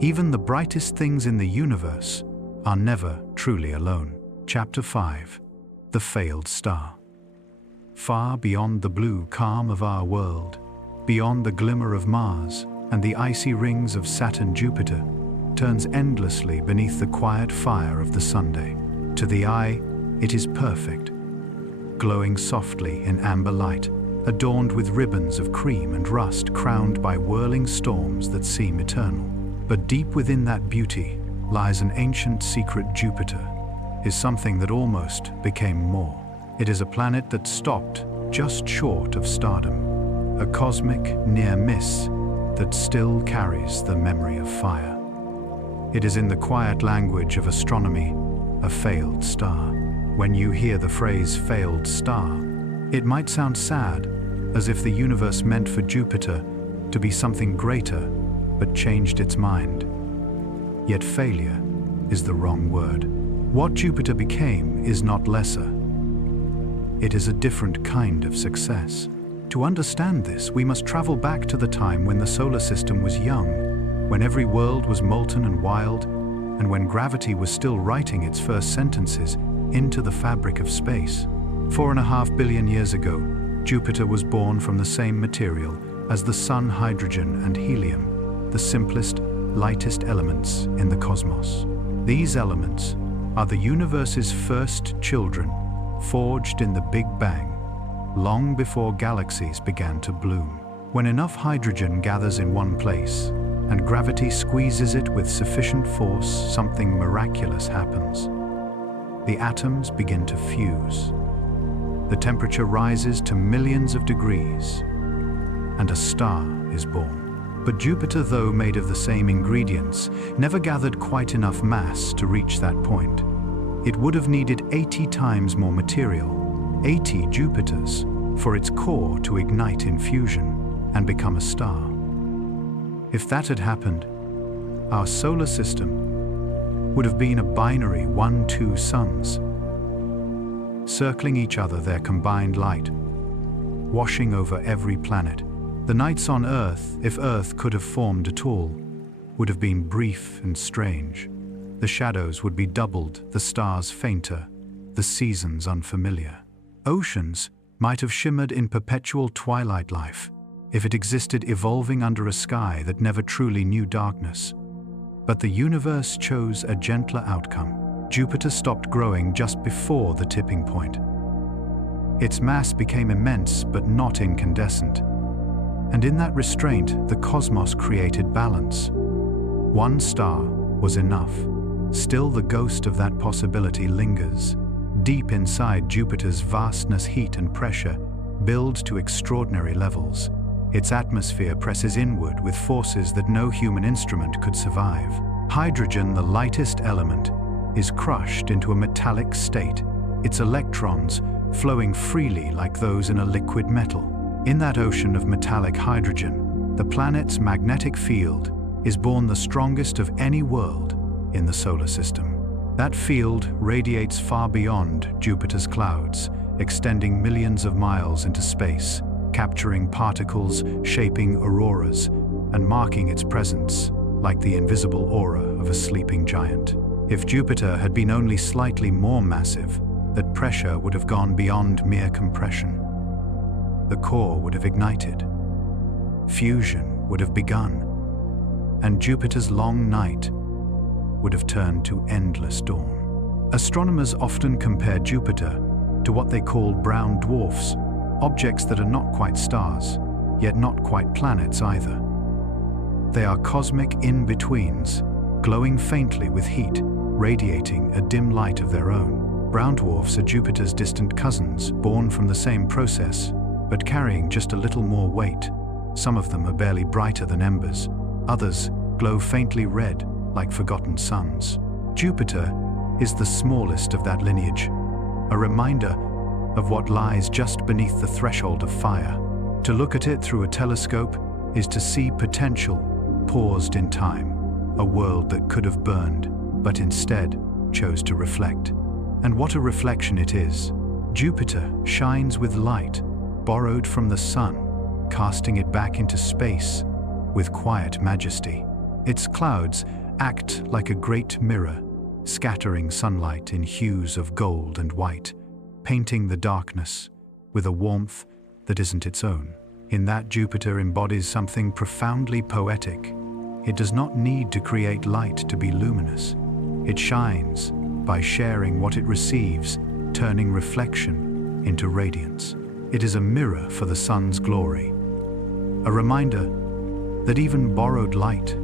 Even the brightest things in the universe are never truly alone. Chapter 5. The Failed Star. Far beyond the blue calm of our world, beyond the glimmer of Mars and the icy rings of Saturn-Jupiter, turns endlessly beneath the quiet fire of the Sunday. To the eye, it is perfect, glowing softly in amber light, adorned with ribbons of cream and rust, crowned by whirling storms that seem eternal. But deep within that beauty lies an ancient secret. Jupiter is something that almost became more. It is a planet that stopped just short of stardom, a cosmic near miss that still carries the memory of fire. It is in the quiet language of astronomy, a failed star. When you hear the phrase failed star, it might sound sad, as if the universe meant for Jupiter to be something greater, but changed its mind. Yet failure is the wrong word. What Jupiter became is not lesser. It is a different kind of success. To understand this, we must travel back to the time when the solar system was young, when every world was molten and wild, and when gravity was still writing its first sentences into the fabric of space. 4.5 billion years ago, Jupiter was born from the same material as the Sun: hydrogen and helium, the simplest, lightest elements in the cosmos. These elements are the universe's first children, forged in the Big Bang, long before galaxies began to bloom. When enough hydrogen gathers in one place, and gravity squeezes it with sufficient force, something miraculous happens. The atoms begin to fuse. The temperature rises to millions of degrees, and a star is born. But Jupiter, though made of the same ingredients, never gathered quite enough mass to reach that point. It would have needed 80 times more material, 80 Jupiters, for its core to ignite in fusion and become a star. If that had happened, our solar system would have been a binary 1-2 suns, circling each other, their combined light washing over every planet. The nights on Earth, if Earth could have formed at all, would have been brief and strange. The shadows would be doubled, the stars fainter, the seasons unfamiliar. Oceans might have shimmered in perpetual twilight life if it existed, evolving under a sky that never truly knew darkness. But the universe chose a gentler outcome. Jupiter stopped growing just before the tipping point. Its mass became immense but not incandescent. And in that restraint, the cosmos created balance. One star was enough. Still, the ghost of that possibility lingers. Deep inside Jupiter's vastness, heat and pressure build to extraordinary levels. Its atmosphere presses inward with forces that no human instrument could survive. Hydrogen, the lightest element, is crushed into a metallic state, its electrons flowing freely like those in a liquid metal. In that ocean of metallic hydrogen, the planet's magnetic field is born, the strongest of any world in the solar system. That field radiates far beyond Jupiter's clouds, extending millions of miles into space, capturing particles, shaping auroras, and marking its presence like the invisible aura of a sleeping giant. If Jupiter had been only slightly more massive, that pressure would have gone beyond mere compression. The core would have ignited. Fusion would have begun, and Jupiter's long night would have turned to endless dawn. Astronomers often compare Jupiter to what they call brown dwarfs, objects that are not quite stars, yet not quite planets either. They are cosmic in-betweens, glowing faintly with heat, radiating a dim light of their own. Brown dwarfs are Jupiter's distant cousins, born from the same process, but carrying just a little more weight. Some of them are barely brighter than embers. Others glow faintly red, like forgotten suns. Jupiter is the smallest of that lineage, a reminder of what lies just beneath the threshold of fire. To look at it through a telescope is to see potential paused in time, a world that could have burned, but instead chose to reflect. And what a reflection it is. Jupiter shines with light, borrowed from the sun, casting it back into space with quiet majesty. Its clouds act like a great mirror, scattering sunlight in hues of gold and white, painting the darkness with a warmth that isn't its own. In that, Jupiter embodies something profoundly poetic. It does not need to create light to be luminous. It shines by sharing what it receives, turning reflection into radiance. It is a mirror for the sun's glory, a reminder that even borrowed light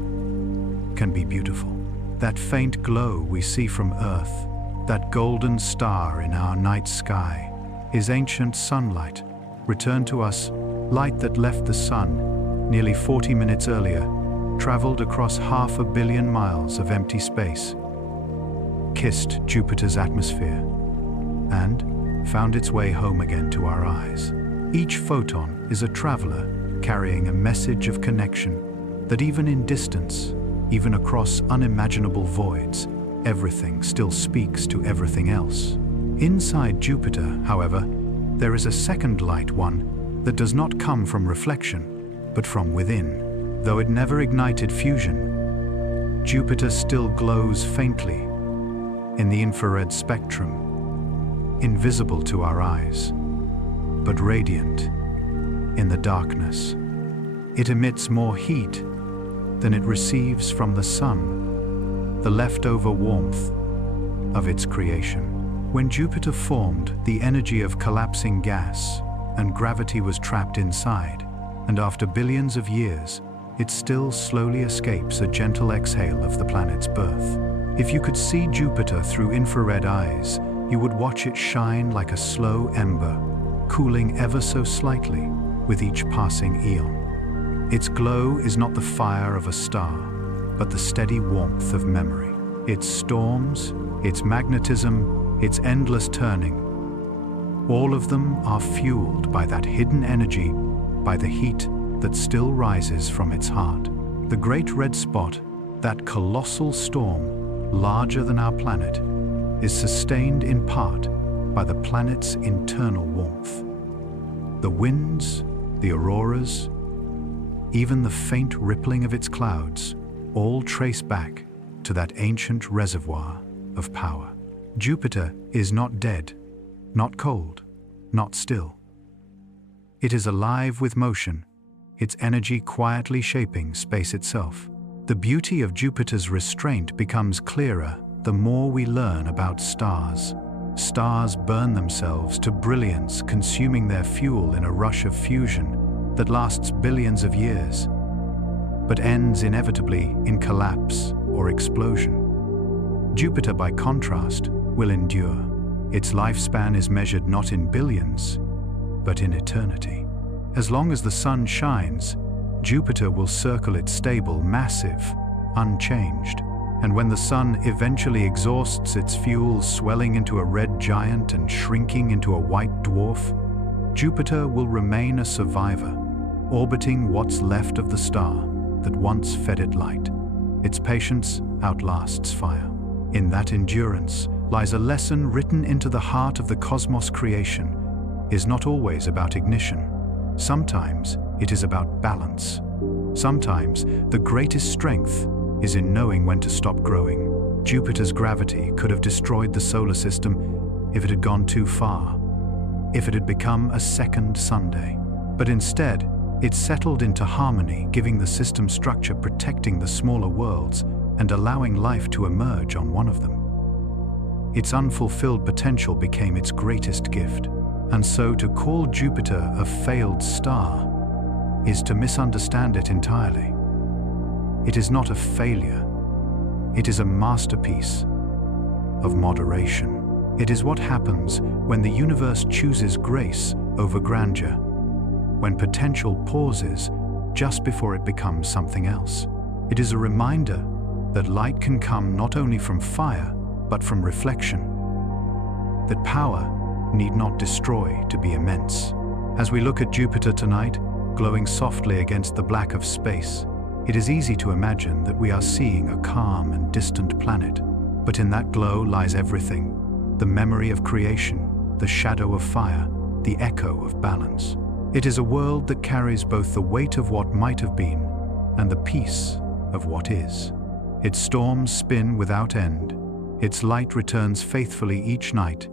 can be beautiful. That faint glow we see from Earth, that golden star in our night sky, is ancient sunlight, returned to us, light that left the sun nearly 40 minutes earlier, traveled across 500 million miles of empty space, kissed Jupiter's atmosphere, and found its way home again to our eyes. Each photon is a traveler carrying a message of connection, that even in distance, even across unimaginable voids, everything still speaks to everything else. Inside Jupiter, however, there is a second light, one that does not come from reflection, but from within. Though it never ignited fusion, Jupiter still glows faintly in the infrared spectrum, invisible to our eyes, but radiant in the darkness. It emits more heat than it receives from the sun, the leftover warmth of its creation. When Jupiter formed, the energy of collapsing gas and gravity was trapped inside, and after billions of years, it still slowly escapes a gentle exhale of the planet's birth. If you could see Jupiter through infrared eyes, you would watch it shine like a slow ember, cooling ever so slightly with each passing eon. Its glow is not the fire of a star, but the steady warmth of memory. Its storms, its magnetism, its endless turning, all of them are fueled by that hidden energy, by the heat that still rises from its heart. The Great Red Spot, that colossal storm, larger than our planet, is sustained in part by the planet's internal warmth. The winds, the auroras, even the faint rippling of its clouds, all trace back to that ancient reservoir of power. Jupiter is not dead, not cold, not still. It is alive with motion, its energy quietly shaping space itself. The beauty of Jupiter's restraint becomes clearer the more we learn about stars. Stars burn themselves to brilliance, consuming their fuel in a rush of fusion that lasts billions of years, but ends inevitably in collapse or explosion. Jupiter, by contrast, will endure. Its lifespan is measured not in billions, but in eternity. As long as the sun shines, Jupiter will circle it stable, massive, unchanged. And when the sun eventually exhausts its fuel, swelling into a red giant and shrinking into a white dwarf, Jupiter will remain a survivor, orbiting what's left of the star that once fed it light. Its patience outlasts fire. In that endurance lies a lesson written into the heart of the cosmos. Creation is not always about ignition. Sometimes it is about balance. Sometimes the greatest strength is in knowing when to stop growing. Jupiter's gravity could have destroyed the solar system if it had gone too far, if it had become a second Sunday. But instead, it settled into harmony, giving the system structure, protecting the smaller worlds, and allowing life to emerge on one of them. Its unfulfilled potential became its greatest gift. And so to call Jupiter a failed star is to misunderstand it entirely. It is not a failure. It is a masterpiece of moderation. It is what happens when the universe chooses grace over grandeur, when potential pauses just before it becomes something else. It is a reminder that light can come not only from fire, but from reflection, that power need not destroy to be immense. As we look at Jupiter tonight, glowing softly against the black of space, it is easy to imagine that we are seeing a calm and distant planet. But in that glow lies everything: the memory of creation, the shadow of fire, the echo of balance. It is a world that carries both the weight of what might have been and the peace of what is. Its storms spin without end, its light returns faithfully each night,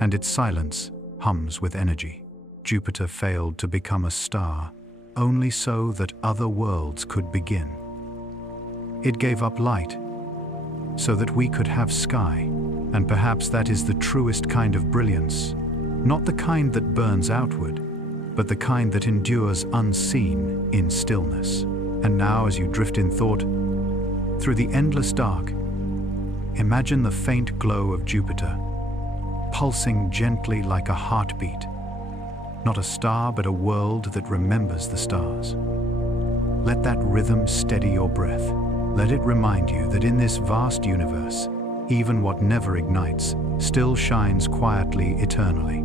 and its silence hums with energy. Jupiter failed to become a star, only so that other worlds could begin. It gave up light, so that we could have sky, and perhaps that is the truest kind of brilliance, not the kind that burns outward, but the kind that endures unseen in stillness. And now, as you drift in thought through the endless dark, imagine the faint glow of Jupiter, pulsing gently like a heartbeat. Not a star, but a world that remembers the stars. Let that rhythm steady your breath. Let it remind you that in this vast universe, even what never ignites still shines quietly eternally.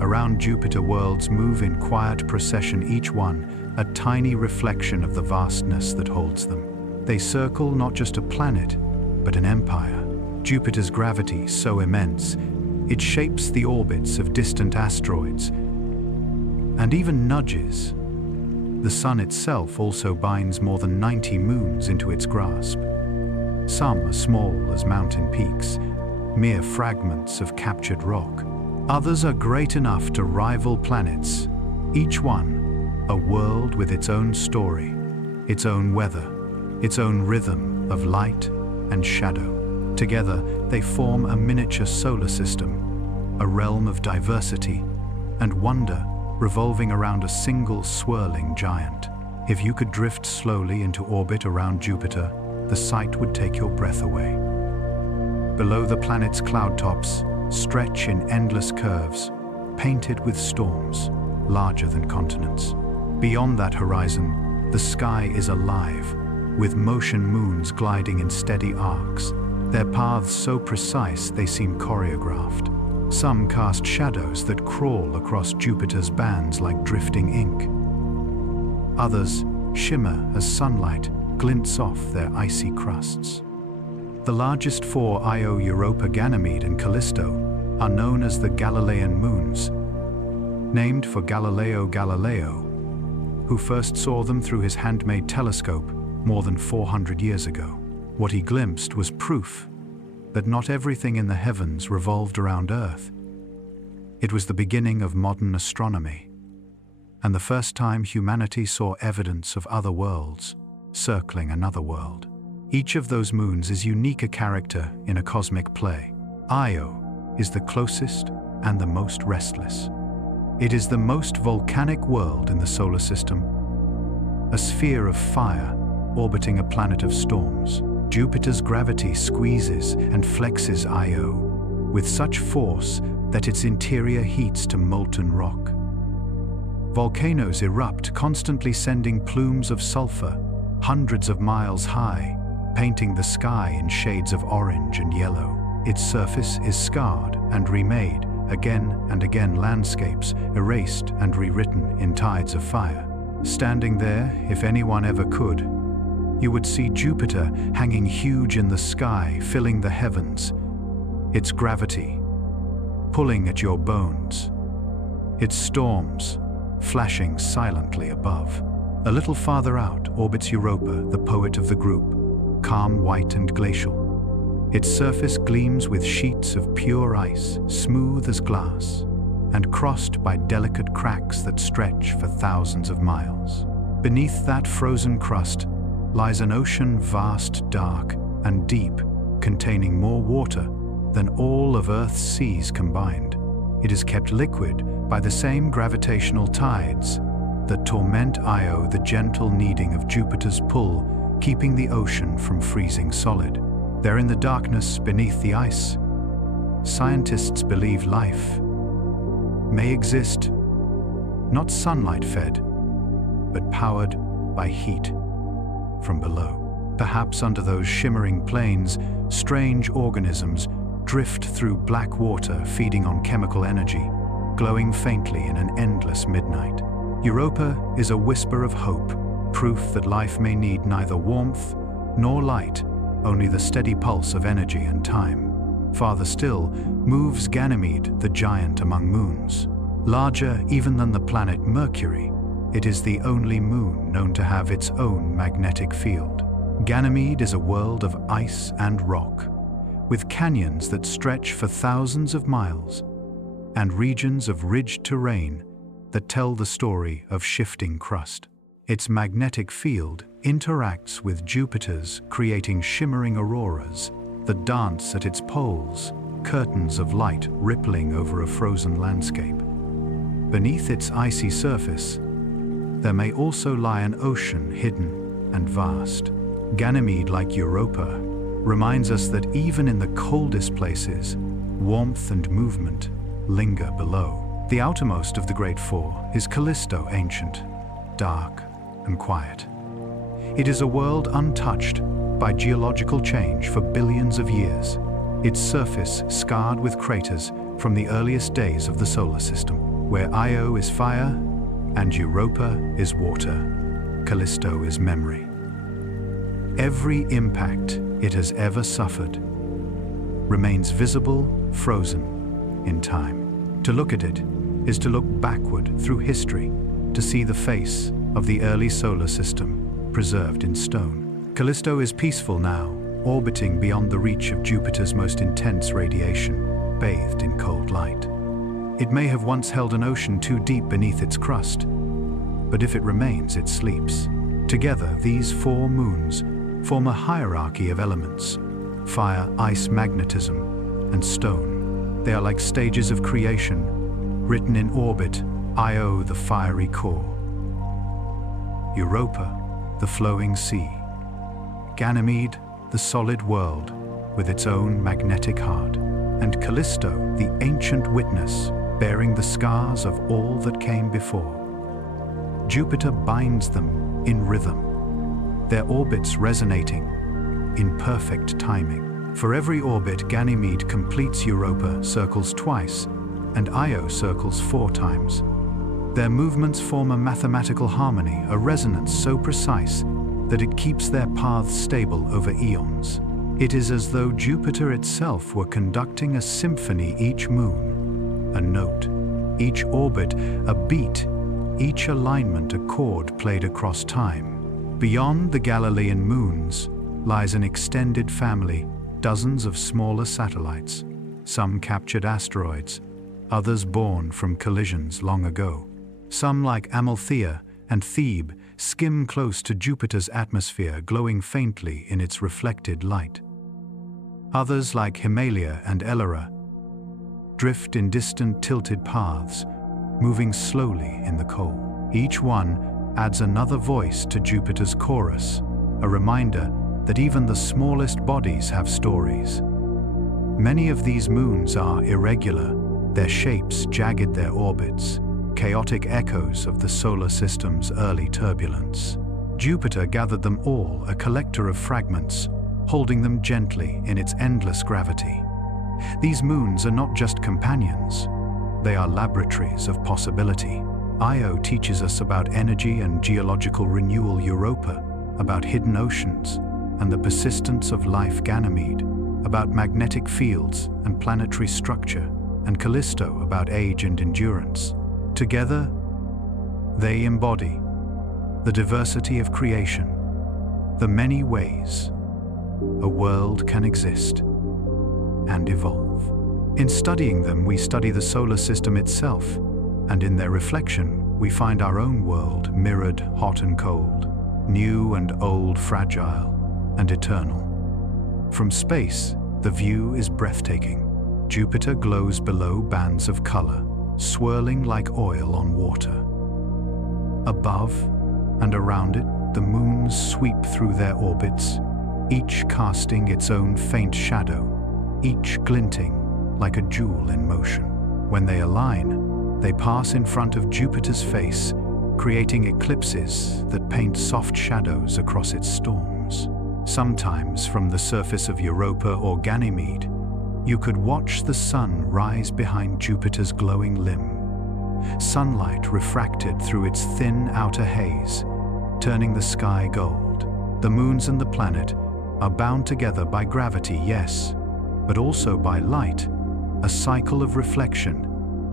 Around Jupiter, worlds move in quiet procession, each one a tiny reflection of the vastness that holds them. They circle not just a planet, but an empire. Jupiter's gravity, so immense, it shapes the orbits of distant asteroids and even nudges. The Sun itself also binds more than 90 moons into its grasp. Some are small as mountain peaks, mere fragments of captured rock. Others are great enough to rival planets, each one a world with its own story, its own weather, its own rhythm of light and shadow. Together, they form a miniature solar system, a realm of diversity and wonder revolving around a single swirling giant. If you could drift slowly into orbit around Jupiter, the sight would take your breath away. Below, the planet's cloud tops stretch in endless curves, painted with storms larger than continents. Beyond that horizon, the sky is alive, with motion moons gliding in steady arcs, their paths so precise they seem choreographed. Some cast shadows that crawl across Jupiter's bands like drifting ink. Others shimmer as sunlight glints off their icy crusts. The largest four, Io, Europa, Ganymede, and Callisto, are known as the Galilean moons, named for Galileo Galileo, who first saw them through his handmade telescope more than 400 years ago. What he glimpsed was proof that not everything in the heavens revolved around Earth. It was the beginning of modern astronomy, and the first time humanity saw evidence of other worlds circling another world. Each of those moons is unique, a character in a cosmic play. Io is the closest and the most restless. It is the most volcanic world in the solar system, a sphere of fire orbiting a planet of storms. Jupiter's gravity squeezes and flexes Io with such force that its interior heats to molten rock. Volcanoes erupt, constantly sending plumes of sulfur hundreds of miles high, painting the sky in shades of orange and yellow. Its surface is scarred and remade again and again, landscapes erased and rewritten in tides of fire. Standing there, if anyone ever could, you would see Jupiter hanging huge in the sky, filling the heavens, its gravity pulling at your bones, its storms flashing silently above. A little farther out orbits Europa, the poet of the group, calm, white, and glacial. Its surface gleams with sheets of pure ice, smooth as glass, and crossed by delicate cracks that stretch for thousands of miles. Beneath that frozen crust lies an ocean vast, dark, and deep, containing more water than all of Earth's seas combined. It is kept liquid by the same gravitational tides that torment Io, the gentle kneading of Jupiter's pull, keeping the ocean from freezing solid. There in the darkness beneath the ice, scientists believe life may exist, not sunlight-fed, but powered by heat from below. Perhaps under those shimmering plains, strange organisms drift through black water, feeding on chemical energy, glowing faintly in an endless midnight. Europa is a whisper of hope, proof that life may need neither warmth nor light only the steady pulse of energy and time. Farther still moves Ganymede, the giant among moons. Larger even than the planet Mercury, it is the only moon known to have its own magnetic field. Ganymede is a world of ice and rock, with canyons that stretch for thousands of miles, and regions of ridged terrain that tell the story of shifting crust. Its magnetic field interacts with Jupiter's, creating shimmering auroras that dance at its poles, curtains of light rippling over a frozen landscape. Beneath its icy surface, there may also lie an ocean hidden and vast. Ganymede, like Europa, reminds us that even in the coldest places, warmth and movement linger below. The outermost of the Great Four is Callisto, ancient, dark, and quiet. It is a world untouched by geological change for billions of years, its surface scarred with craters from the earliest days of the solar system. Where Io is fire and Europa is water, Callisto is memory. Every impact it has ever suffered remains visible, frozen in time. To look at it is to look backward through history, to see the face of the early solar system preserved in stone. Callisto is peaceful now, orbiting beyond the reach of Jupiter's most intense radiation, bathed in cold light. It may have once held an ocean too deep beneath its crust, but if it remains, it sleeps. Together, these four moons form a hierarchy of elements: fire, ice, magnetism, and stone. They are like stages of creation, written in orbit. Io, the fiery core; Europa, the flowing sea; Ganymede, the solid world with its own magnetic heart; and Callisto, the ancient witness, bearing the scars of all that came before. Jupiter binds them in rhythm, their orbits resonating in perfect timing. For every orbit, Ganymede completes Europa, circles twice, and Io circles 4 times. Their movements form a mathematical harmony, a resonance so precise that it keeps their paths stable over eons. It is as though Jupiter itself were conducting a symphony, each moon a note, each orbit a beat, each alignment a chord played across time. Beyond the Galilean moons lies an extended family, dozens of smaller satellites, some captured asteroids, others born from collisions long ago. Some, like Amalthea and Thebe, skim close to Jupiter's atmosphere, glowing faintly in its reflected light. Others, like Himalaya and Ellora, drift in distant tilted paths, moving slowly in the cold. Each one adds another voice to Jupiter's chorus, a reminder that even the smallest bodies have stories. Many of these moons are irregular, their shapes jagged, their orbits chaotic echoes of the solar system's early turbulence. Jupiter gathered them all, a collector of fragments, holding them gently in its endless gravity. These moons are not just companions, they are laboratories of possibility. Io teaches us about energy and geological renewal, Europa about hidden oceans and the persistence of life, Ganymede about magnetic fields and planetary structure, and Callisto about age and endurance. Together, they embody the diversity of creation, the many ways a world can exist and evolve. In studying them, we study the solar system itself, and in their reflection, we find our own world mirrored, hot and cold, new and old, fragile and eternal. From space, the view is breathtaking. Jupiter glows below, bands of color, swirling like oil on water. Above and around it, the moons sweep through their orbits, each casting its own faint shadow, each glinting like a jewel in motion. When they align, they pass in front of Jupiter's face, creating eclipses that paint soft shadows across its storms. Sometimes, from the surface of Europa or Ganymede, you could watch the sun rise behind Jupiter's glowing limb, sunlight refracted through its thin outer haze, turning the sky gold. The moons and the planet are bound together by gravity, yes, but also by light, a cycle of reflection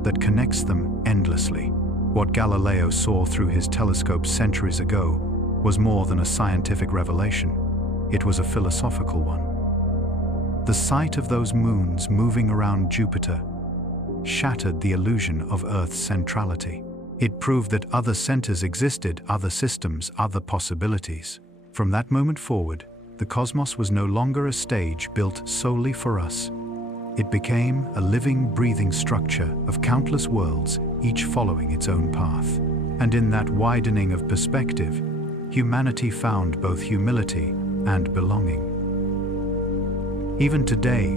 that connects them endlessly. What Galileo saw through his telescope centuries ago was more than a scientific revelation. It was a philosophical one. The sight of those moons moving around Jupiter shattered the illusion of Earth's centrality. It proved that other centers existed, other systems, other possibilities. From that moment forward, the cosmos was no longer a stage built solely for us. It became a living, breathing structure of countless worlds, each following its own path. And in that widening of perspective, humanity found both humility and belonging. Even today,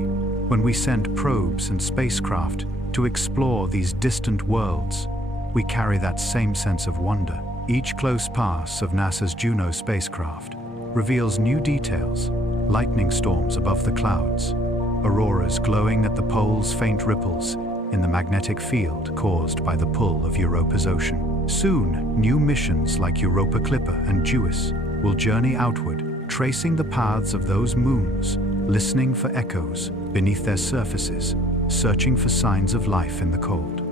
when we send probes and spacecraft to explore these distant worlds, we carry that same sense of wonder. Each close pass of NASA's Juno spacecraft reveals new details: lightning storms above the clouds, auroras glowing at the poles, faint ripples in the magnetic field caused by the pull of Europa's ocean. Soon, new missions like Europa Clipper and JUICE will journey outward, tracing the paths of those moons, listening for echoes beneath their surfaces, searching for signs of life in the cold.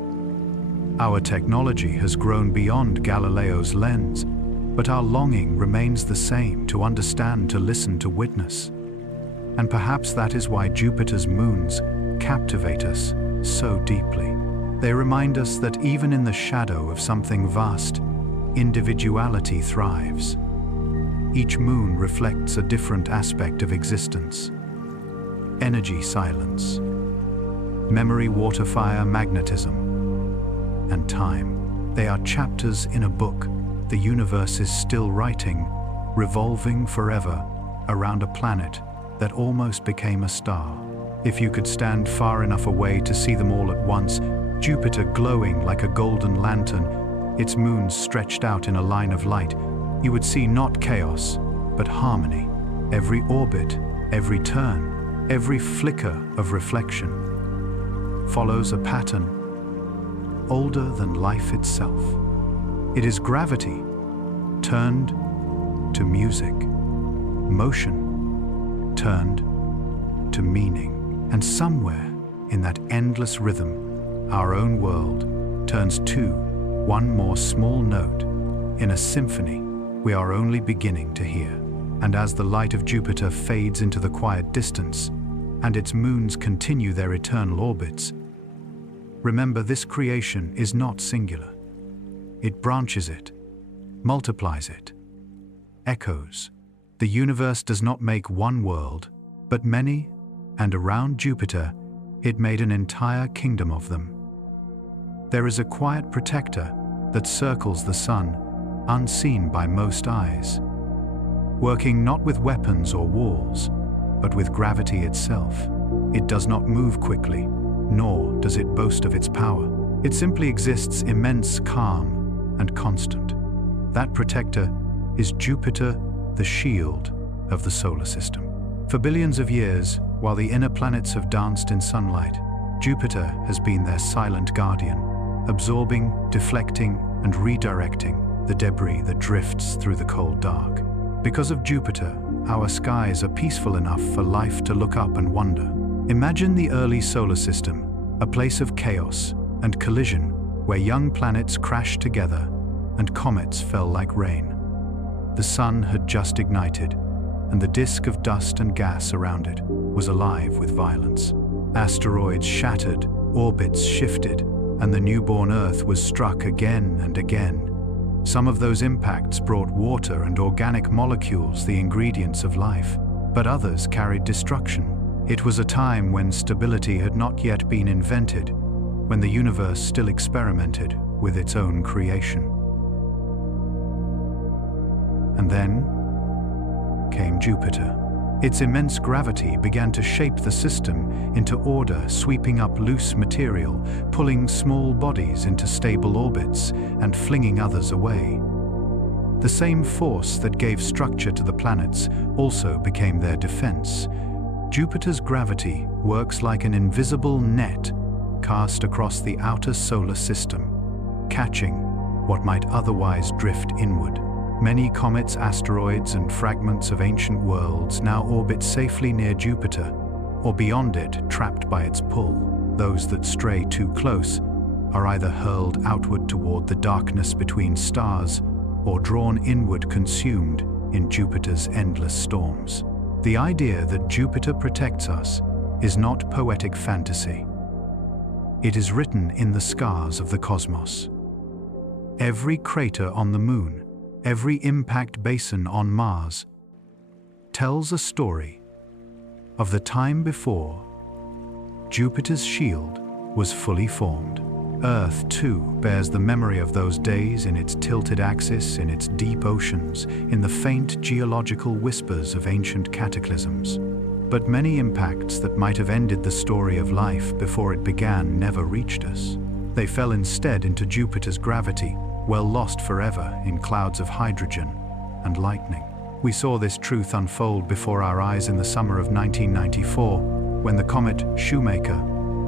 Our technology has grown beyond Galileo's lens, but our longing remains the same: to understand, to listen, to witness. And perhaps that is why Jupiter's moons captivate us so deeply. They remind us that even in the shadow of something vast, individuality thrives. Each moon reflects a different aspect of existence: energy, silence, memory, water, fire, magnetism, and time. They are chapters in a book the universe is still writing, revolving forever around a planet that almost became a star. If you could stand far enough away to see them all at once, Jupiter glowing like a golden lantern, its moons stretched out in a line of light, you would see not chaos, but harmony. Every orbit, every turn, every flicker of reflection follows a pattern older than life itself. It is gravity turned to music, motion turned to meaning. And somewhere in that endless rhythm, our own world turns to one more small note in a symphony we are only beginning to hear. And as the light of Jupiter fades into the quiet distance, and its moons continue their eternal orbits, remember, this creation is not singular. It branches it, multiplies it, echoes. The universe does not make one world, but many, and around Jupiter, it made an entire kingdom of them. There is a quiet protector that circles the sun, unseen by most eyes, working not with weapons or walls, but with gravity itself. It does not move quickly, nor does it boast of its power. It simply exists, immense, calm, and constant. That protector is Jupiter, the shield of the solar system. For billions of years, while the inner planets have danced in sunlight, Jupiter has been their silent guardian, absorbing, deflecting, and redirecting the debris that drifts through the cold dark. Because of Jupiter, our skies are peaceful enough for life to look up and wonder. Imagine the early solar system, a place of chaos and collision where young planets crashed together and comets fell like rain. The sun had just ignited, and the disk of dust and gas around it was alive with violence. Asteroids shattered, orbits shifted, and the newborn Earth was struck again and again. Some of those impacts brought water and organic molecules, the ingredients of life, but others carried destruction. It was a time when stability had not yet been invented, when the universe still experimented with its own creation. And then came Jupiter. Its immense gravity began to shape the system into order, sweeping up loose material, pulling small bodies into stable orbits, and flinging others away. The same force that gave structure to the planets also became their defense. Jupiter's gravity works like an invisible net cast across the outer solar system, catching what might otherwise drift inward. Many comets, asteroids, and fragments of ancient worlds now orbit safely near Jupiter, or beyond it, trapped by its pull. Those that stray too close are either hurled outward toward the darkness between stars, or drawn inward, consumed in Jupiter's endless storms. The idea that Jupiter protects us is not poetic fantasy. It is written in the scars of the cosmos. Every crater on the Moon, every impact basin on Mars, tells a story of the time before Jupiter's shield was fully formed. Earth, too, bears the memory of those days in its tilted axis, in its deep oceans, in the faint geological whispers of ancient cataclysms. But many impacts that might have ended the story of life before it began never reached us. They fell instead into Jupiter's gravity, well lost forever in clouds of hydrogen and lightning. We saw this truth unfold before our eyes in the summer of 1994, when the comet Shoemaker,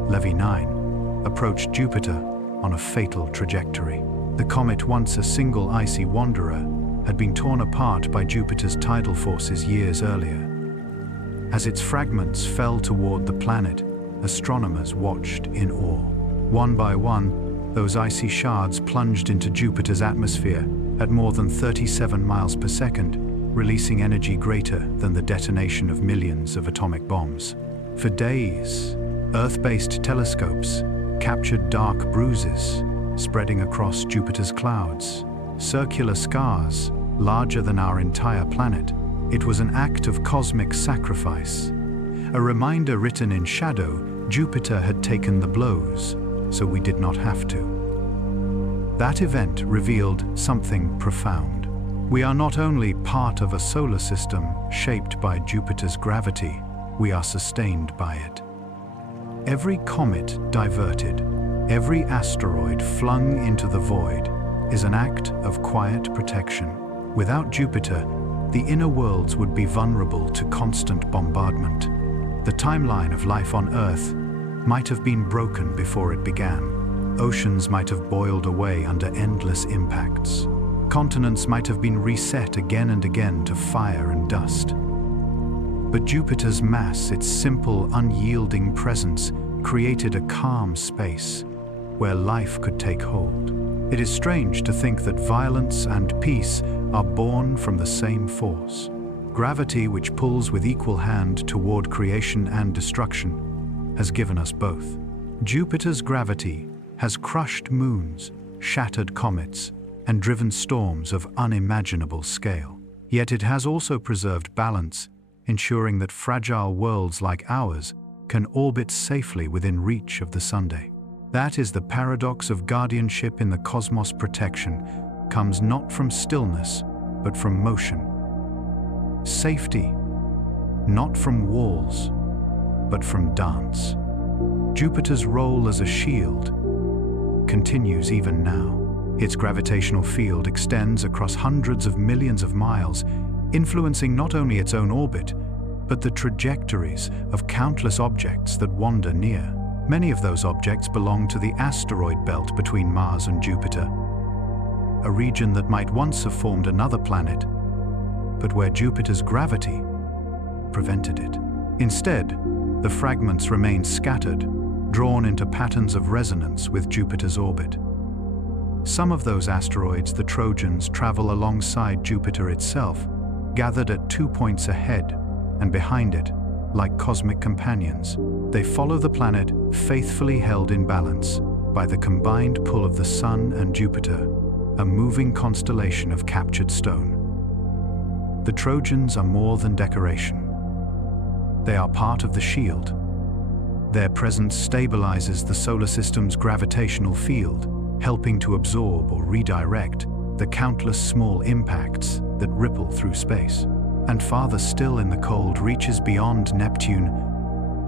Levy 9, approached Jupiter on a fatal trajectory. The comet, once a single icy wanderer, had been torn apart by Jupiter's tidal forces years earlier. As its fragments fell toward the planet, astronomers watched in awe. One by one, those icy shards plunged into Jupiter's atmosphere at more than 37 miles per second, releasing energy greater than the detonation of millions of atomic bombs. For days, Earth-based telescopes captured dark bruises spreading across Jupiter's clouds, circular scars larger than our entire planet. It was an act of cosmic sacrifice, a reminder written in shadow. Jupiter had taken the blows, so we did not have to. That event revealed something profound. We are not only part of a solar system shaped by Jupiter's gravity, we are sustained by it. Every comet diverted, every asteroid flung into the void is an act of quiet protection. Without Jupiter, the inner worlds would be vulnerable to constant bombardment. The timeline of life on Earth might have been broken before it began. Oceans might have boiled away under endless impacts. Continents might have been reset again and again to fire and dust. But Jupiter's mass, its simple, unyielding presence, created a calm space where life could take hold. It is strange to think that violence and peace are born from the same force. Gravity, which pulls with equal hand toward creation and destruction, has given us both. Jupiter's gravity has crushed moons, shattered comets, and driven storms of unimaginable scale. Yet it has also preserved balance, ensuring that fragile worlds like ours can orbit safely within reach of the Sunday. That is the paradox of guardianship in the cosmos. Protection comes not from stillness, but from motion. Safety, not from walls, but from dance. Jupiter's role as a shield continues even now. Its gravitational field extends across hundreds of millions of miles, influencing not only its own orbit, but the trajectories of countless objects that wander near. Many of those objects belong to the asteroid belt between Mars and Jupiter, a region that might once have formed another planet, but where Jupiter's gravity prevented it. Instead, the fragments remain scattered, drawn into patterns of resonance with Jupiter's orbit. Some of those asteroids, the Trojans, travel alongside Jupiter itself, gathered at 2 points ahead and behind it, like cosmic companions. They follow the planet, faithfully held in balance by the combined pull of the Sun and Jupiter, a moving constellation of captured stone. The Trojans are more than decoration. They are part of the shield. Their presence stabilizes the solar system's gravitational field, helping to absorb or redirect the countless small impacts that ripple through space. And farther still in the cold reaches beyond Neptune,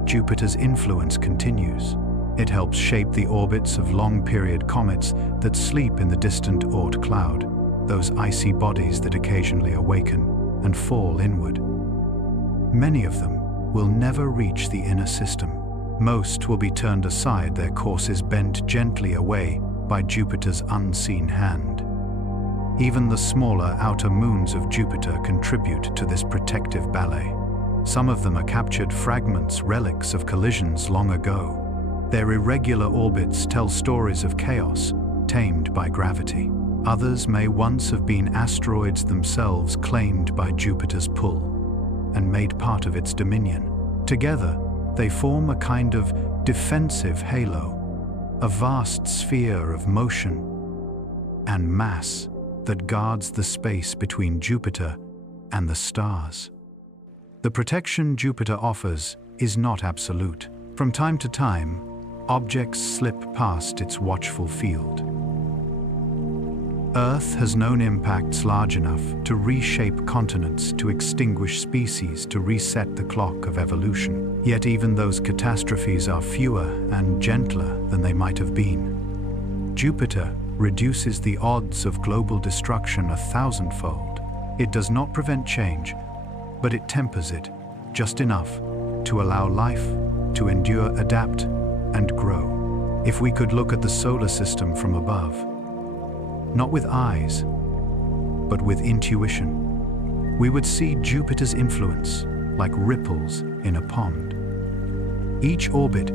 Jupiter's influence continues. It helps shape the orbits of long-period comets that sleep in the distant Oort cloud, those icy bodies that occasionally awaken and fall inward. Many of them will never reach the inner system. Most will be turned aside, their courses bent gently away by Jupiter's unseen hand. Even the smaller outer moons of Jupiter contribute to this protective ballet. Some of them are captured fragments, relics of collisions long ago. Their irregular orbits tell stories of chaos, tamed by gravity. Others may once have been asteroids themselves, claimed by Jupiter's pull and made part of its dominion. Together, they form a kind of defensive halo, a vast sphere of motion and mass that guards the space between Jupiter and the stars. The protection Jupiter offers is not absolute. From time to time, objects slip past its watchful field. Earth has known impacts large enough to reshape continents, to extinguish species, to reset the clock of evolution. Yet even those catastrophes are fewer and gentler than they might have been. Jupiter reduces the odds of global destruction 1,000-fold. It does not prevent change, but it tempers it just enough to allow life to endure, adapt, and grow. If we could look at the solar system from above, not with eyes, but with intuition, we would see Jupiter's influence like ripples in a pond. Each orbit,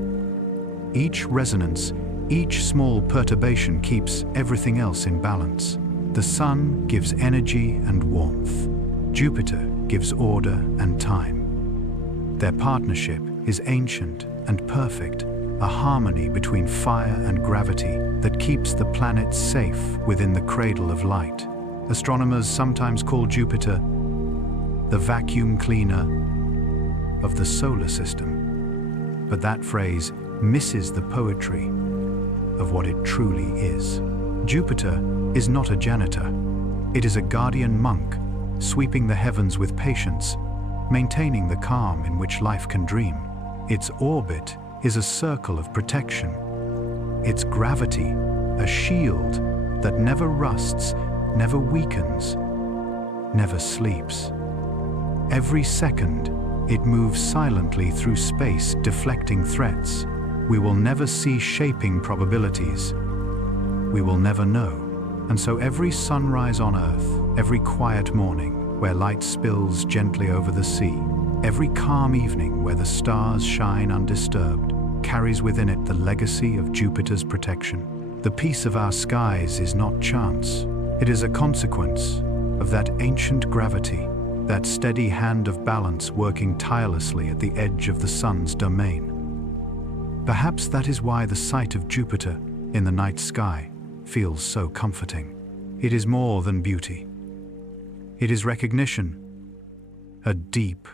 each resonance, each small perturbation keeps everything else in balance. The Sun gives energy and warmth. Jupiter gives order and time. Their partnership is ancient and perfect, a harmony between fire and gravity that keeps the planets safe within the cradle of light. Astronomers sometimes call Jupiter the vacuum cleaner of the solar system, but that phrase misses the poetry of what it truly is. Jupiter is not a janitor. It is a guardian monk, sweeping the heavens with patience, maintaining the calm in which life can dream. Its orbit is a circle of protection. Its gravity, a shield that never rusts, never weakens, never sleeps. Every second, it moves silently through space, deflecting threats we will never see, shaping probabilities we will never know. And so every sunrise on Earth, every quiet morning where light spills gently over the sea, every calm evening where the stars shine undisturbed, carries within it the legacy of Jupiter's protection. The peace of our skies is not chance. It is a consequence of that ancient gravity, that steady hand of balance working tirelessly at the edge of the Sun's domain. Perhaps that is why the sight of Jupiter in the night sky feels so comforting. It is more than beauty. It is recognition, a deep,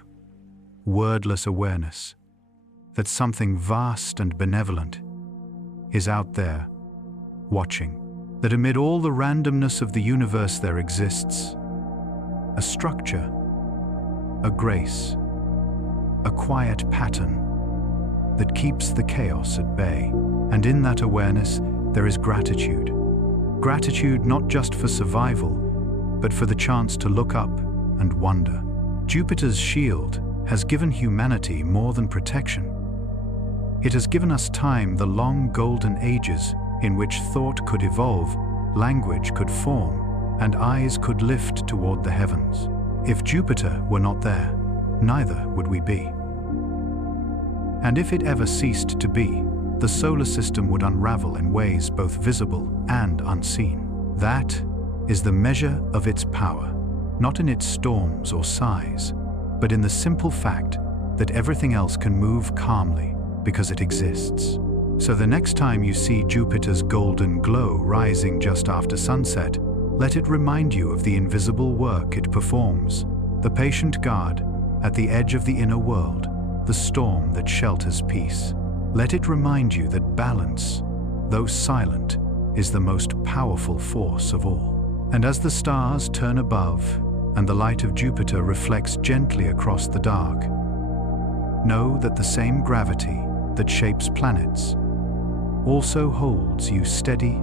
wordless awareness that something vast and benevolent is out there, watching. That amid all the randomness of the universe there exists a structure, a grace, a quiet pattern that keeps the chaos at bay. And in that awareness, there is gratitude. Gratitude not just for survival, but for the chance to look up and wonder. Jupiter's shield has given humanity more than protection. It has given us time, the long golden ages in which thought could evolve, language could form, and eyes could lift toward the heavens. If Jupiter were not there, neither would we be. And if it ever ceased to be, the solar system would unravel in ways both visible and unseen. That is the measure of its power, not in its storms or size, but in the simple fact that everything else can move calmly because it exists. So the next time you see Jupiter's golden glow rising just after sunset, let it remind you of the invisible work it performs, the patient guard at the edge of the inner world, the storm that shelters peace. Let it remind you that balance, though silent, is the most powerful force of all. And as the stars turn above and the light of Jupiter reflects gently across the dark, know that the same gravity that shapes planets also holds you steady,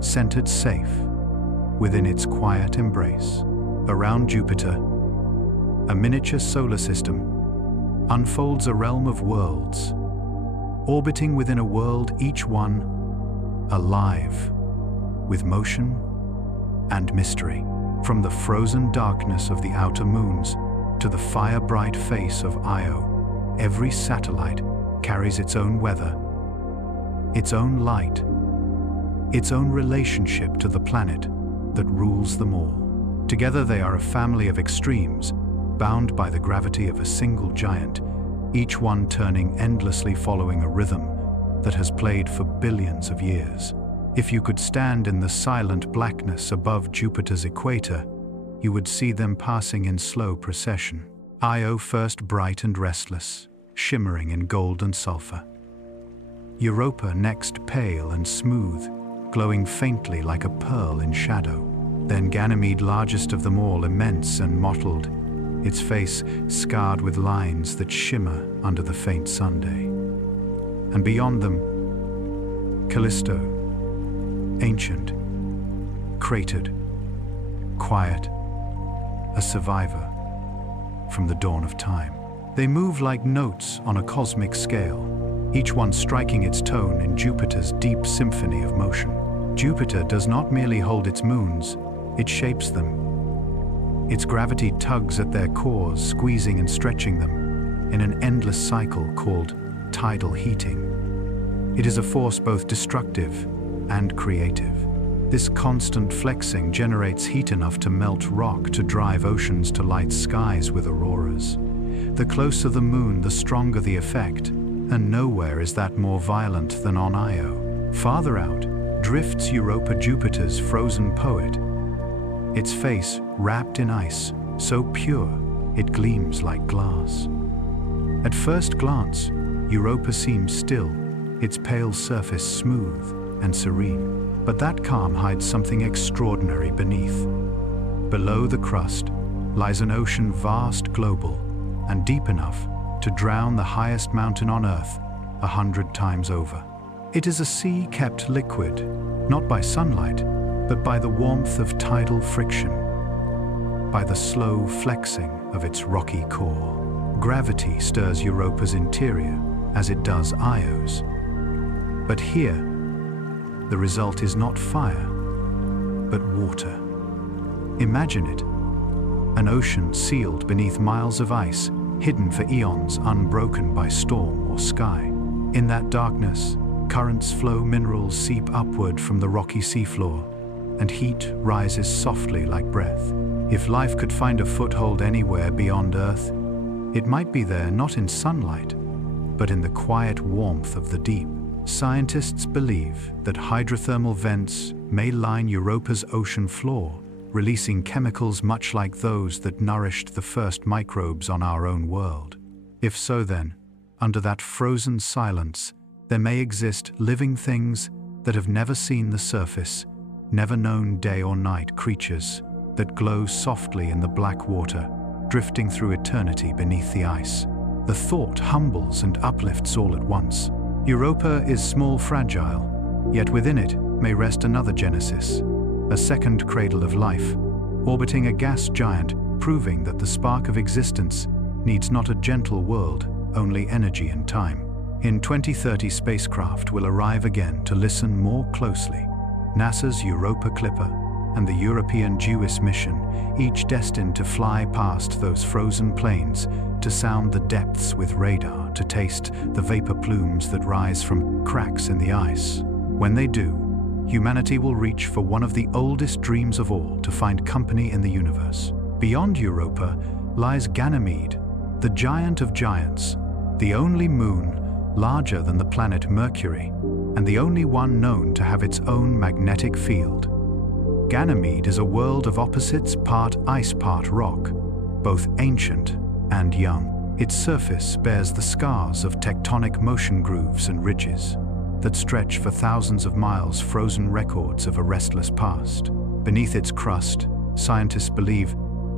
centered, safe within its quiet embrace. Around Jupiter, a miniature solar system unfolds a realm of worlds, orbiting within a world, each one alive with motion and mystery. From the frozen darkness of the outer moons to the fire-bright face of Io, every satellite carries its own weather, its own light, its own relationship to the planet that rules them all. Together they are a family of extremes, bound by the gravity of a single giant, each one turning endlessly following a rhythm that has played for billions of years. If you could stand in the silent blackness above Jupiter's equator, you would see them passing in slow procession. Io first bright and restless, shimmering in gold and sulfur. Europa next pale and smooth, glowing faintly like a pearl in shadow. Then Ganymede, largest of them all, immense and mottled, its face scarred with lines that shimmer under the faint sunday. And beyond them, Callisto, ancient, cratered, quiet, a survivor from the dawn of time. They move like notes on a cosmic scale, each one striking its tone in Jupiter's deep symphony of motion. Jupiter does not merely hold its moons, it shapes them. Its gravity tugs at their cores, squeezing and stretching them in an endless cycle called tidal heating. It is a force both destructive and creative. This constant flexing generates heat enough to melt rock, to drive oceans to light skies with auroras. The closer the moon, the stronger the effect, and nowhere is that more violent than on Io. Farther out drifts Europa, Jupiter's frozen poet, its face wrapped in ice, so pure it gleams like glass. At first glance, Europa seems still, its pale surface smooth and serene. But that calm hides something extraordinary beneath. Below the crust lies an ocean vast, global, and deep enough to drown the highest mountain on Earth 100 times over. It is a sea kept liquid, not by sunlight, but by the warmth of tidal friction, by the slow flexing of its rocky core. Gravity stirs Europa's interior as it does Io's. But here, the result is not fire, but water. Imagine it, an ocean sealed beneath miles of ice, hidden for eons, unbroken by storm or sky. In that darkness, currents flow, minerals seep upward from the rocky seafloor, and heat rises softly like breath. If life could find a foothold anywhere beyond Earth, it might be there not in sunlight, but in the quiet warmth of the deep. Scientists believe that hydrothermal vents may line Europa's ocean floor, releasing chemicals much like those that nourished the first microbes on our own world. If so, then, under that frozen silence, there may exist living things that have never seen the surface, never known day or night, creatures that glow softly in the black water, drifting through eternity beneath the ice. The thought humbles and uplifts all at once. Europa is small, fragile, yet within it may rest another Genesis, a second cradle of life, orbiting a gas giant, proving that the spark of existence needs not a gentle world, only energy and time. In 2030, spacecraft will arrive again to listen more closely. NASA's Europa Clipper and the European JUICE mission, each destined to fly past those frozen plains, to sound the depths with radar, to taste the vapor plumes that rise from cracks in the ice. When they do, humanity will reach for one of the oldest dreams of all, to find company in the universe. Beyond Europa lies Ganymede, the giant of giants, the only moon larger than the planet Mercury, and the only one known to have its own magnetic field. Ganymede is a world of opposites, part ice, part rock, both ancient and young. Its surface bears the scars of tectonic motion, grooves and ridges that stretch for thousands of miles, frozen records of a restless past. Beneath its crust, scientists believe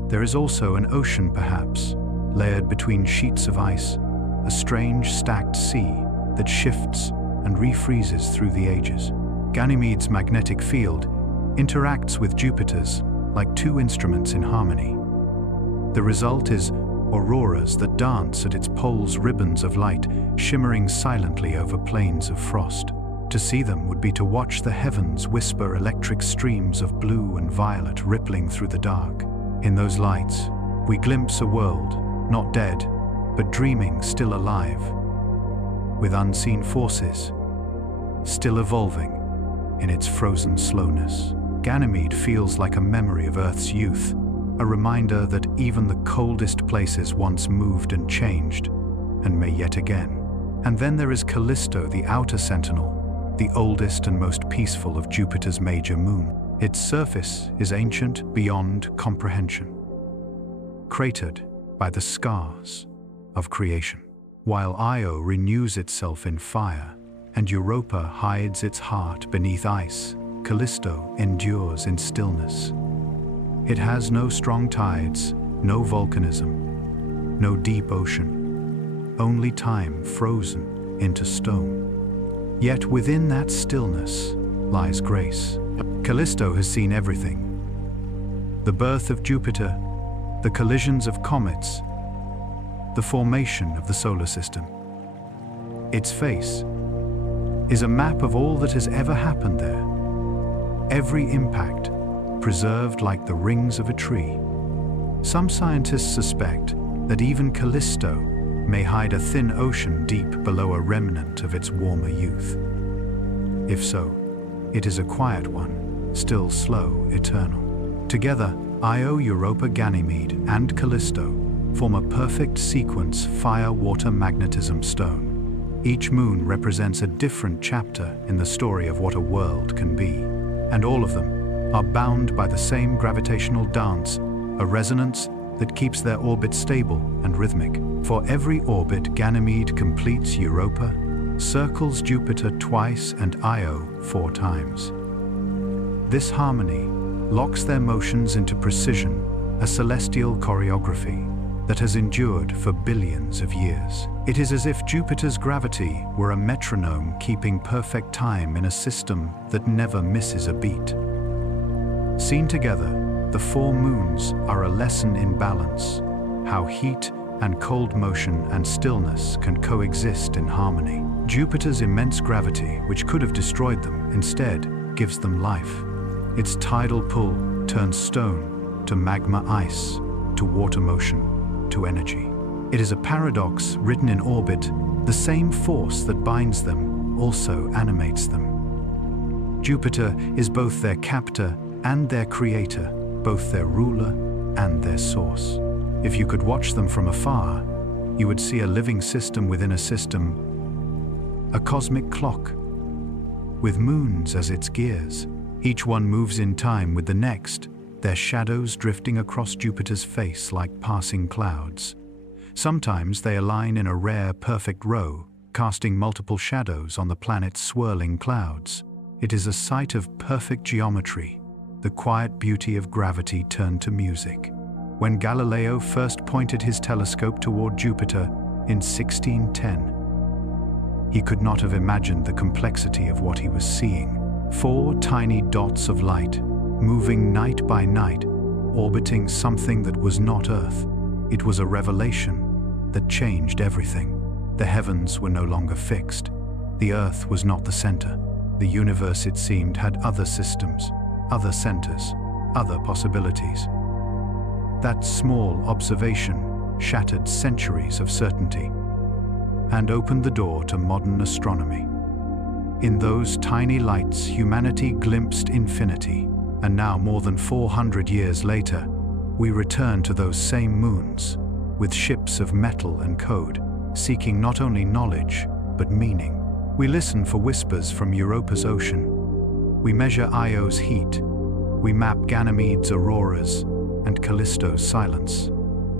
there is also an ocean, perhaps, layered between sheets of ice, a strange stacked sea that shifts and refreezes through the ages. Ganymede's magnetic field interacts with Jupiter's like two instruments in harmony. The result is auroras that dance at its poles, ribbons of light shimmering silently over plains of frost. To see them would be to watch the heavens whisper electric streams of blue and violet rippling through the dark. In those lights, we glimpse a world, not dead, but dreaming, still alive, with unseen forces, still evolving in its frozen slowness. Ganymede feels like a memory of Earth's youth, a reminder that even the coldest places once moved and changed, and may yet again. And then there is Callisto, the outer sentinel, the oldest and most peaceful of Jupiter's major moons. Its surface is ancient beyond comprehension, cratered by the scars of creation. While Io renews itself in fire, and Europa hides its heart beneath ice, Callisto endures in stillness. It has no strong tides, no volcanism, no deep ocean, only time frozen into stone. Yet within that stillness lies grace. Callisto has seen everything. The birth of Jupiter, the collisions of comets, the formation of the solar system. Its face is a map of all that has ever happened there. Every impact preserved like the rings of a tree. Some scientists suspect that even Callisto may hide a thin ocean deep below a remnant of its warmer youth. If so, it is a quiet one, still slow, eternal. Together, Io, Europa, Ganymede, and Callisto form a perfect sequence fire-water magnetism stone. Each moon represents a different chapter in the story of what a world can be, and all of them are bound by the same gravitational dance, a resonance that keeps their orbit stable and rhythmic. For every orbit, Ganymede completes Europa, circles Jupiter twice, and Io 4 times. This harmony locks their motions into precision, a celestial choreography that has endured for billions of years. It is as if Jupiter's gravity were a metronome keeping perfect time in a system that never misses a beat. Seen together, the 4 moons are a lesson in balance, how heat and cold motion and stillness can coexist in harmony. Jupiter's immense gravity, which could have destroyed them, instead gives them life. Its tidal pull turns stone to magma ice, to water motion, to energy. It is a paradox written in orbit. The same force that binds them also animates them. Jupiter is both their captor and their creator, both their ruler and their source. If you could watch them from afar, you would see a living system within a system, a cosmic clock, with moons as its gears. Each one moves in time with the next, their shadows drifting across Jupiter's face like passing clouds. Sometimes they align in a rare, perfect row, casting multiple shadows on the planet's swirling clouds. It is a sight of perfect geometry, the quiet beauty of gravity turned to music. When Galileo first pointed his telescope toward Jupiter in 1610, he could not have imagined the complexity of what he was seeing. 4 tiny dots of light, moving night by night, orbiting something that was not Earth. It was a revelation that changed everything. The heavens were no longer fixed. The Earth was not the center. The universe, it seemed, had other systems, other centers, other possibilities. That small observation shattered centuries of certainty and opened the door to modern astronomy. In those tiny lights, humanity glimpsed infinity, and now, more than 400 years later, we return to those same moons, with ships of metal and code, seeking not only knowledge, but meaning. We listen for whispers from Europa's ocean. We measure Io's heat. We map Ganymede's auroras and Callisto's silence.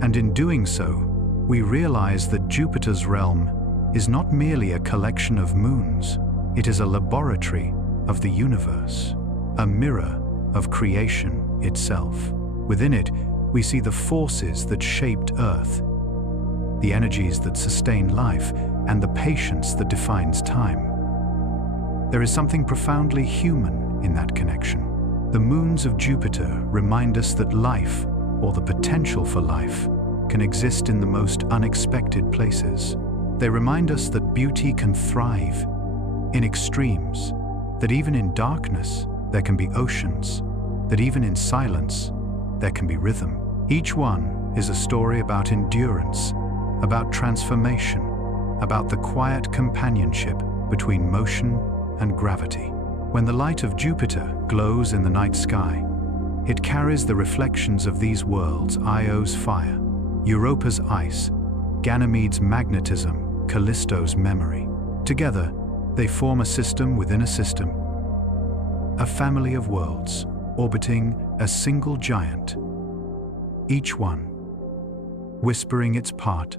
And in doing so, we realize that Jupiter's realm is not merely a collection of moons. It is a laboratory of the universe, a mirror of creation itself. Within it, we see the forces that shaped Earth, the energies that sustain life, and the patience that defines time. There is something profoundly human in that connection. The moons of Jupiter remind us that life, or the potential for life, can exist in the most unexpected places. They remind us that beauty can thrive in extremes, that even in darkness there can be oceans, that even in silence there can be rhythm. Each one is a story about endurance, about transformation, about the quiet companionship between motion and gravity. When the light of Jupiter glows in the night sky, it carries the reflections of these worlds: Io's fire, Europa's ice, Ganymede's magnetism, Callisto's memory. Together, they form a system within a system, a family of worlds orbiting a single giant, each one whispering its part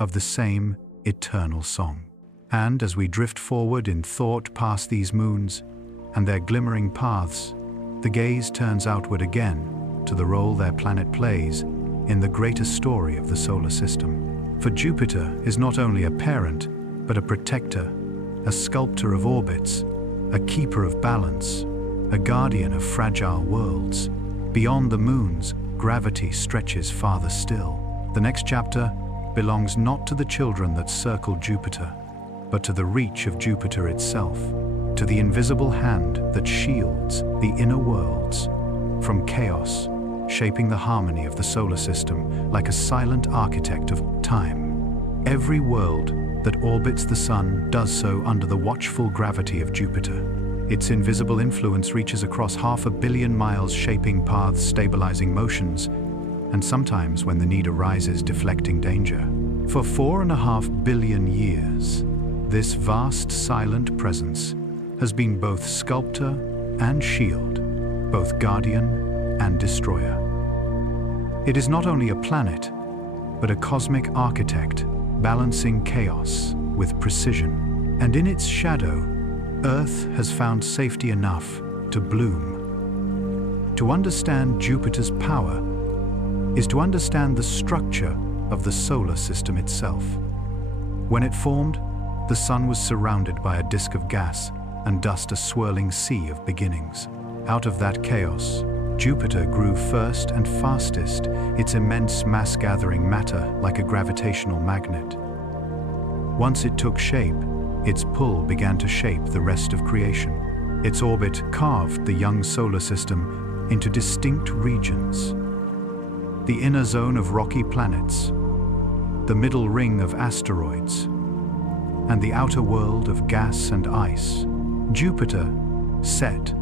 of the same eternal song. And as we drift forward in thought past these moons and their glimmering paths, the gaze turns outward again to the role their planet plays in the greater story of the solar system. For Jupiter is not only a parent, but a protector, a sculptor of orbits, a keeper of balance, a guardian of fragile worlds. Beyond the moons, gravity stretches farther still. The next chapter belongs not to the children that circle Jupiter, but to the reach of Jupiter itself, to the invisible hand that shields the inner worlds from chaos, shaping the harmony of the solar system like a silent architect of time. Every world that orbits the Sun does so under the watchful gravity of Jupiter. Its invisible influence reaches across 500 million miles, shaping paths, stabilizing motions, and sometimes, when the need arises, deflecting danger. For 4.5 billion years, this vast silent presence has been both sculptor and shield, both guardian and destroyer. It is not only a planet, but a cosmic architect, balancing chaos with precision. And in its shadow, Earth has found safety enough to bloom. To understand Jupiter's power is to understand the structure of the solar system itself. When it formed, the Sun was surrounded by a disk of gas and dust, a swirling sea of beginnings. Out of that chaos, Jupiter grew first and fastest, its immense mass gathering matter like a gravitational magnet. Once it took shape, its pull began to shape the rest of creation. Its orbit carved the young solar system into distinct regions. The inner zone of rocky planets, the middle ring of asteroids, and the outer world of gas and ice. Jupiter set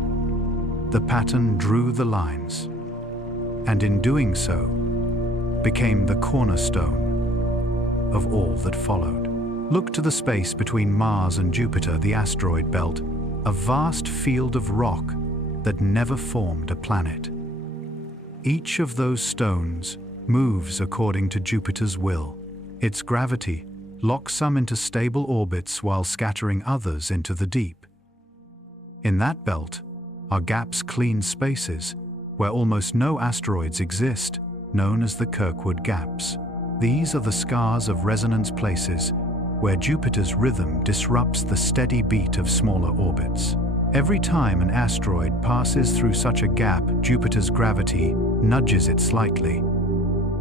the pattern, drew the lines, and in doing so, became the cornerstone of all that followed. Look to the space between Mars and Jupiter, the asteroid belt, a vast field of rock that never formed a planet. Each of those stones moves according to Jupiter's will. Its gravity locks some into stable orbits while scattering others into the deep. In that belt are gaps, clean spaces, where almost no asteroids exist, known as the Kirkwood gaps. These are the scars of resonance, places where Jupiter's rhythm disrupts the steady beat of smaller orbits. Every time an asteroid passes through such a gap, Jupiter's gravity nudges it slightly,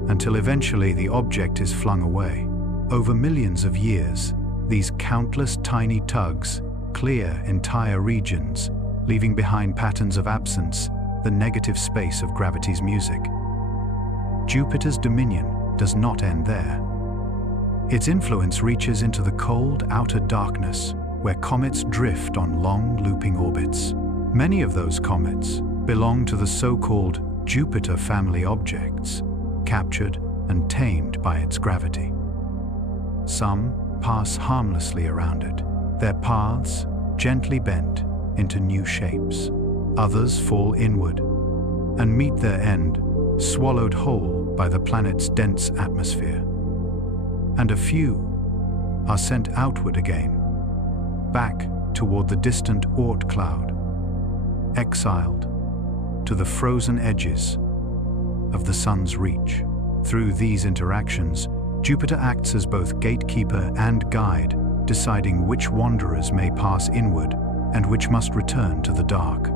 until eventually the object is flung away. Over millions of years, these countless tiny tugs clear entire regions, leaving behind patterns of absence, the negative space of gravity's music. Jupiter's dominion does not end there. Its influence reaches into the cold outer darkness, where comets drift on long, looping orbits. Many of those comets belong to the so-called Jupiter family objects, captured and tamed by its gravity. Some pass harmlessly around it, their paths gently bent into new shapes. Others fall inward and meet their end, swallowed whole by the planet's dense atmosphere. And a few are sent outward again, back toward the distant Oort cloud, exiled to the frozen edges of the Sun's reach. Through these interactions, Jupiter acts as both gatekeeper and guide, deciding which wanderers may pass inward and which must return to the dark.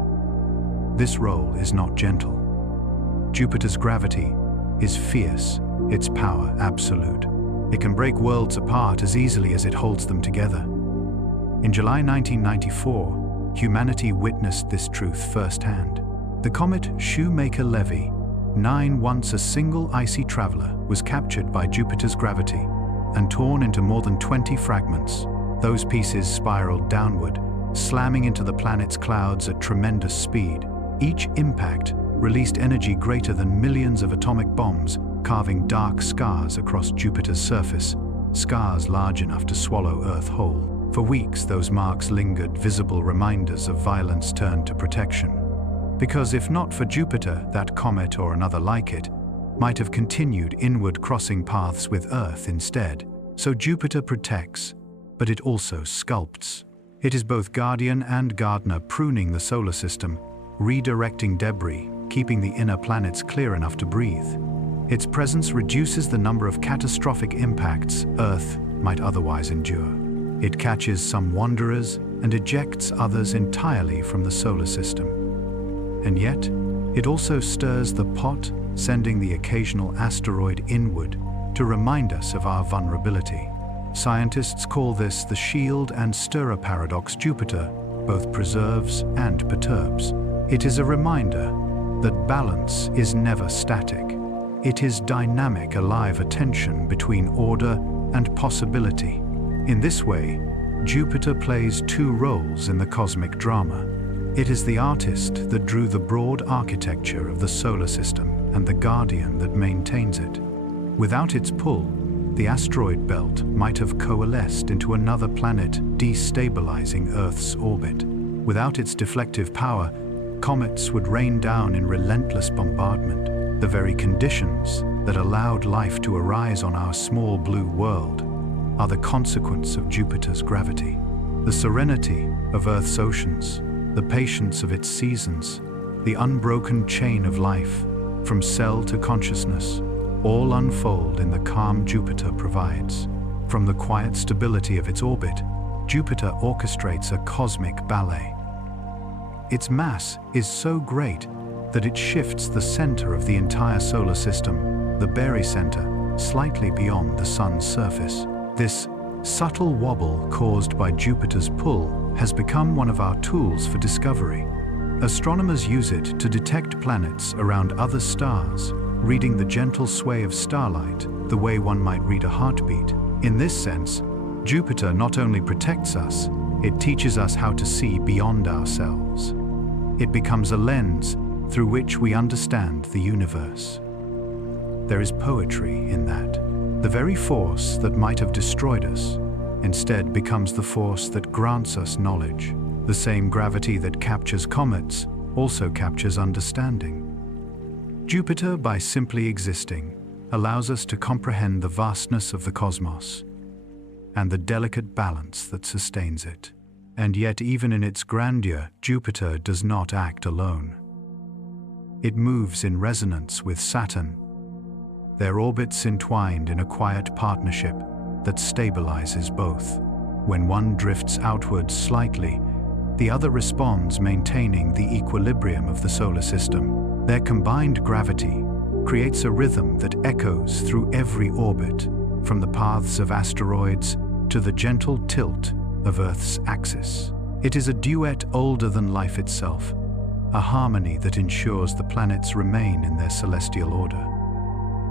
This role is not gentle. Jupiter's gravity is fierce, its power absolute. It can break worlds apart as easily as it holds them together. In July 1994, humanity witnessed this truth firsthand. The comet Shoemaker-Levy 9, once a single icy traveler, was captured by Jupiter's gravity and torn into more than 20 fragments. Those pieces spiraled downward, slamming into the planet's clouds at tremendous speed. Each impact released energy greater than millions of atomic bombs, carving dark scars across Jupiter's surface, scars large enough to swallow Earth whole. For weeks, those marks lingered, visible reminders of violence turned to protection. Because if not for Jupiter, that comet or another like it might have continued inward, crossing paths with Earth instead. So Jupiter protects, but it also sculpts. It is both guardian and gardener, pruning the solar system, redirecting debris, keeping the inner planets clear enough to breathe. Its presence reduces the number of catastrophic impacts Earth might otherwise endure. It catches some wanderers and ejects others entirely from the solar system. And yet, it also stirs the pot, sending the occasional asteroid inward to remind us of our vulnerability. Scientists call this the shield and stirrer paradox. Jupiter both preserves and perturbs. It is a reminder that balance is never static. It is dynamic, alive, a tension between order and possibility. In this way, Jupiter plays two roles in the cosmic drama. It is the artist that drew the broad architecture of the solar system and the guardian that maintains it. Without its pull, the asteroid belt might have coalesced into another planet, destabilizing Earth's orbit. Without its deflective power, comets would rain down in relentless bombardment. The very conditions that allowed life to arise on our small blue world are the consequence of Jupiter's gravity. The serenity of Earth's oceans, the patience of its seasons, the unbroken chain of life, from cell to consciousness, all unfold in the calm Jupiter provides. From the quiet stability of its orbit, Jupiter orchestrates a cosmic ballet. Its mass is so great that it shifts the center of the entire solar system, the barycenter, slightly beyond the Sun's surface. This subtle wobble caused by Jupiter's pull has become one of our tools for discovery. Astronomers use it to detect planets around other stars, reading the gentle sway of starlight, the way one might read a heartbeat. In this sense, Jupiter not only protects us, it teaches us how to see beyond ourselves. It becomes a lens through which we understand the universe. There is poetry in that. The very force that might have destroyed us instead becomes the force that grants us knowledge. The same gravity that captures comets also captures understanding. Jupiter, by simply existing, allows us to comprehend the vastness of the cosmos and the delicate balance that sustains it. And yet, even in its grandeur, Jupiter does not act alone. It moves in resonance with Saturn, their orbits entwined in a quiet partnership that stabilizes both. When one drifts outwards slightly, the other responds, maintaining the equilibrium of the solar system. Their combined gravity creates a rhythm that echoes through every orbit, from the paths of asteroids to the gentle tilt of Earth's axis. It is a duet older than life itself, a harmony that ensures the planets remain in their celestial order.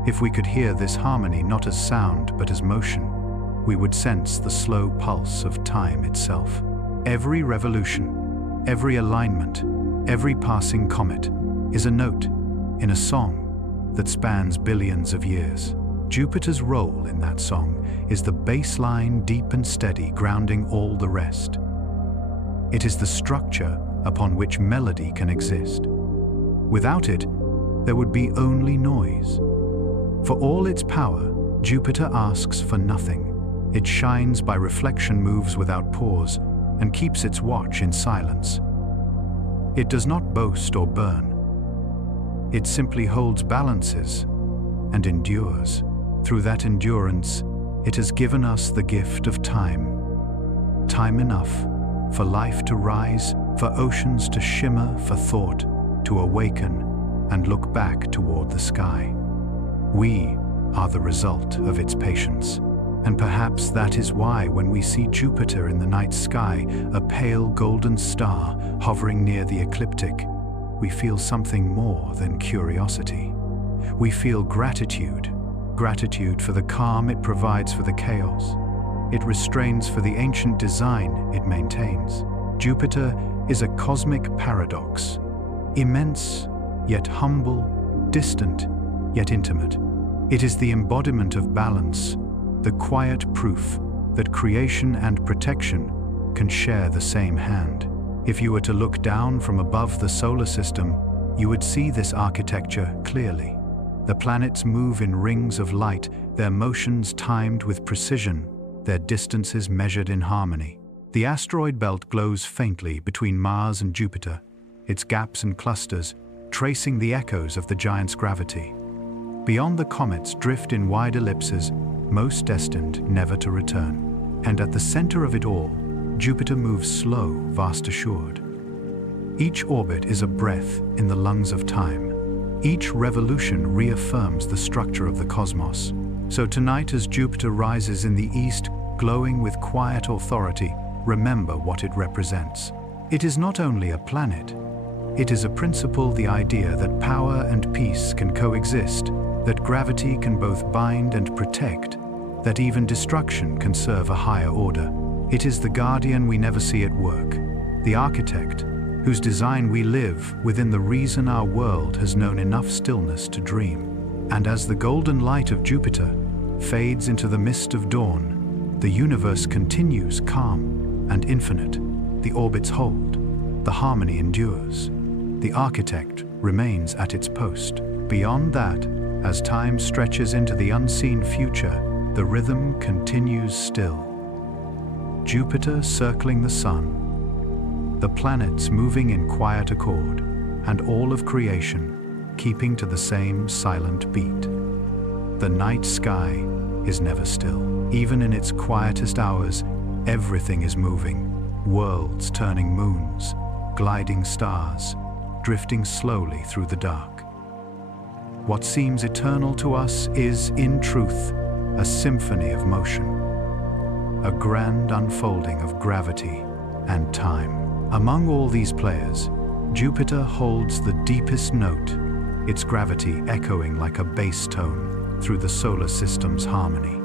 If we could hear this harmony not as sound but as motion, we would sense the slow pulse of time itself. Every revolution, every alignment, every passing comet is a note in a song that spans billions of years. Jupiter's role in that song is the bass line, deep and steady, grounding all the rest. It is the structure upon which melody can exist. Without it, there would be only noise. For all its power, Jupiter asks for nothing. It shines by reflection, moves without pause, and keeps its watch in silence. It does not boast or burn. It simply holds balances and endures. Through that endurance, it has given us the gift of time. Time enough for life to rise, for oceans to shimmer, for thought to awaken and look back toward the sky. We are the result of its patience. And perhaps that is why when we see Jupiter in the night sky, a pale golden star hovering near the ecliptic, we feel something more than curiosity. We feel gratitude. Gratitude for the calm it provides for the chaos. It restrains for the ancient design it maintains. Jupiter is a cosmic paradox. Immense, yet humble, distant, yet intimate. It is the embodiment of balance, the quiet proof that creation and protection can share the same hand. If you were to look down from above the solar system, you would see this architecture clearly. The planets move in rings of light, their motions timed with precision, their distances measured in harmony. The asteroid belt glows faintly between Mars and Jupiter, its gaps and clusters tracing the echoes of the giant's gravity. Beyond the comets drift in wide ellipses, most destined never to return. And at the center of it all, Jupiter moves slow, vast assured. Each orbit is a breath in the lungs of time. Each revolution reaffirms the structure of the cosmos. So tonight, as Jupiter rises in the east, glowing with quiet authority, remember what it represents. It is not only a planet. It is a principle, the idea that power and peace can coexist, that gravity can both bind and protect, that even destruction can serve a higher order. It is the guardian we never see at work, the architect whose design we live within, the reason our world has known enough stillness to dream. And as the golden light of Jupiter fades into the mist of dawn, the universe continues calm and infinite. The orbits hold, the harmony endures, the architect remains at its post. Beyond that, as time stretches into the unseen future, the rhythm continues still. Jupiter circling the sun, the planets moving in quiet accord, and all of creation keeping to the same silent beat. The night sky is never still. Even in its quietest hours, everything is moving. Worlds turning moons, gliding stars, drifting slowly through the dark. What seems eternal to us is, in truth, a symphony of motion, a grand unfolding of gravity and time. Among all these players, Jupiter holds the deepest note, its gravity echoing like a bass tone through the solar system's harmony.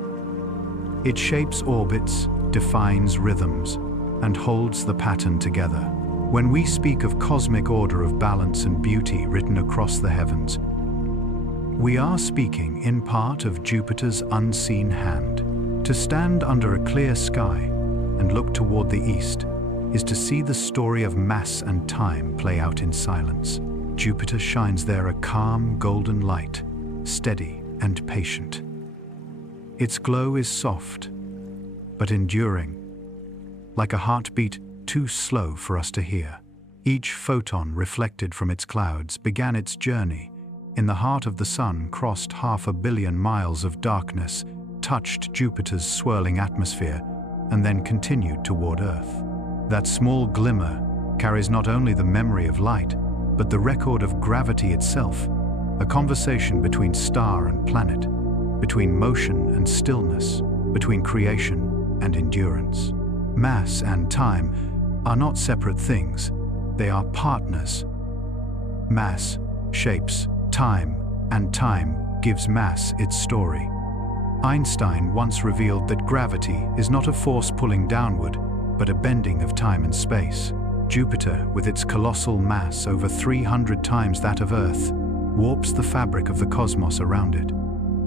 It shapes orbits, defines rhythms, and holds the pattern together. When we speak of cosmic order of balance and beauty written across the heavens, we are speaking in part of Jupiter's unseen hand. To stand under a clear sky and look toward the east is to see the story of mass and time play out in silence. Jupiter shines there a calm golden light, steady and patient. Its glow is soft, but enduring, like a heartbeat too slow for us to hear. Each photon reflected from its clouds began its journey in the heart of the sun, crossed 500 million miles of darkness, touched Jupiter's swirling atmosphere, and then continued toward Earth. That small glimmer carries not only the memory of light, but the record of gravity itself, a conversation between star and planet, between motion and stillness, between creation and endurance. Mass and time are not separate things, they are partners. Mass shapes time, and time gives mass its story. Einstein once revealed that gravity is not a force pulling downward, but a bending of time and space. Jupiter, with its colossal mass over 300 times that of Earth, warps the fabric of the cosmos around it.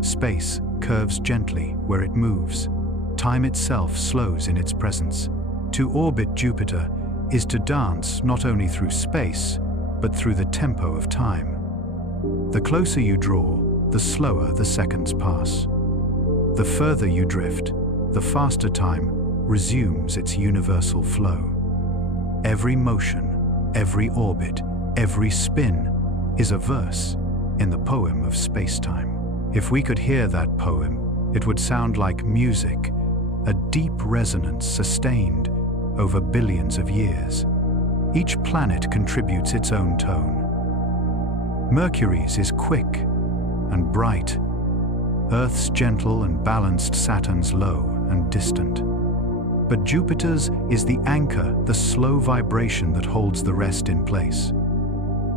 Space curves gently where it moves. Time itself slows in its presence. To orbit Jupiter is to dance not only through space, but through the tempo of time. The closer you draw, the slower the seconds pass. The further you drift, the faster time resumes its universal flow. Every motion, every orbit, every spin is a verse in the poem of space-time. If we could hear that poem, it would sound like music, a deep resonance sustained over billions of years. Each planet contributes its own tone. Mercury's is quick and bright. Earth's gentle and balanced, Saturn's low and distant. But Jupiter's is the anchor, the slow vibration that holds the rest in place.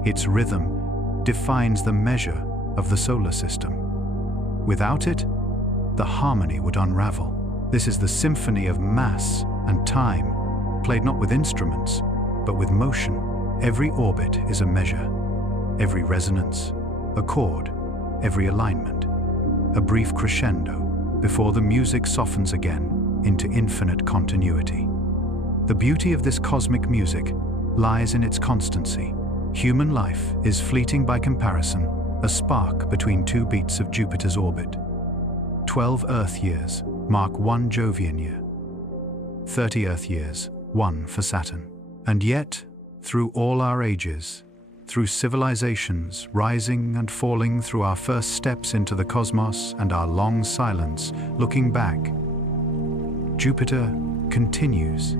Its rhythm defines the measure of the solar system. Without it, the harmony would unravel. This is the symphony of mass and time, played not with instruments, but with motion. Every orbit is a measure, every resonance, a chord, every alignment, a brief crescendo, before the music softens again into infinite continuity. The beauty of this cosmic music lies in its constancy. Human life is fleeting by comparison, a spark between two beats of Jupiter's orbit. 12 Earth years mark one Jovian year. 30 Earth years, one for Saturn. And yet, through all our ages, through civilizations rising and falling, through our first steps into the cosmos and our long silence, looking back, Jupiter continues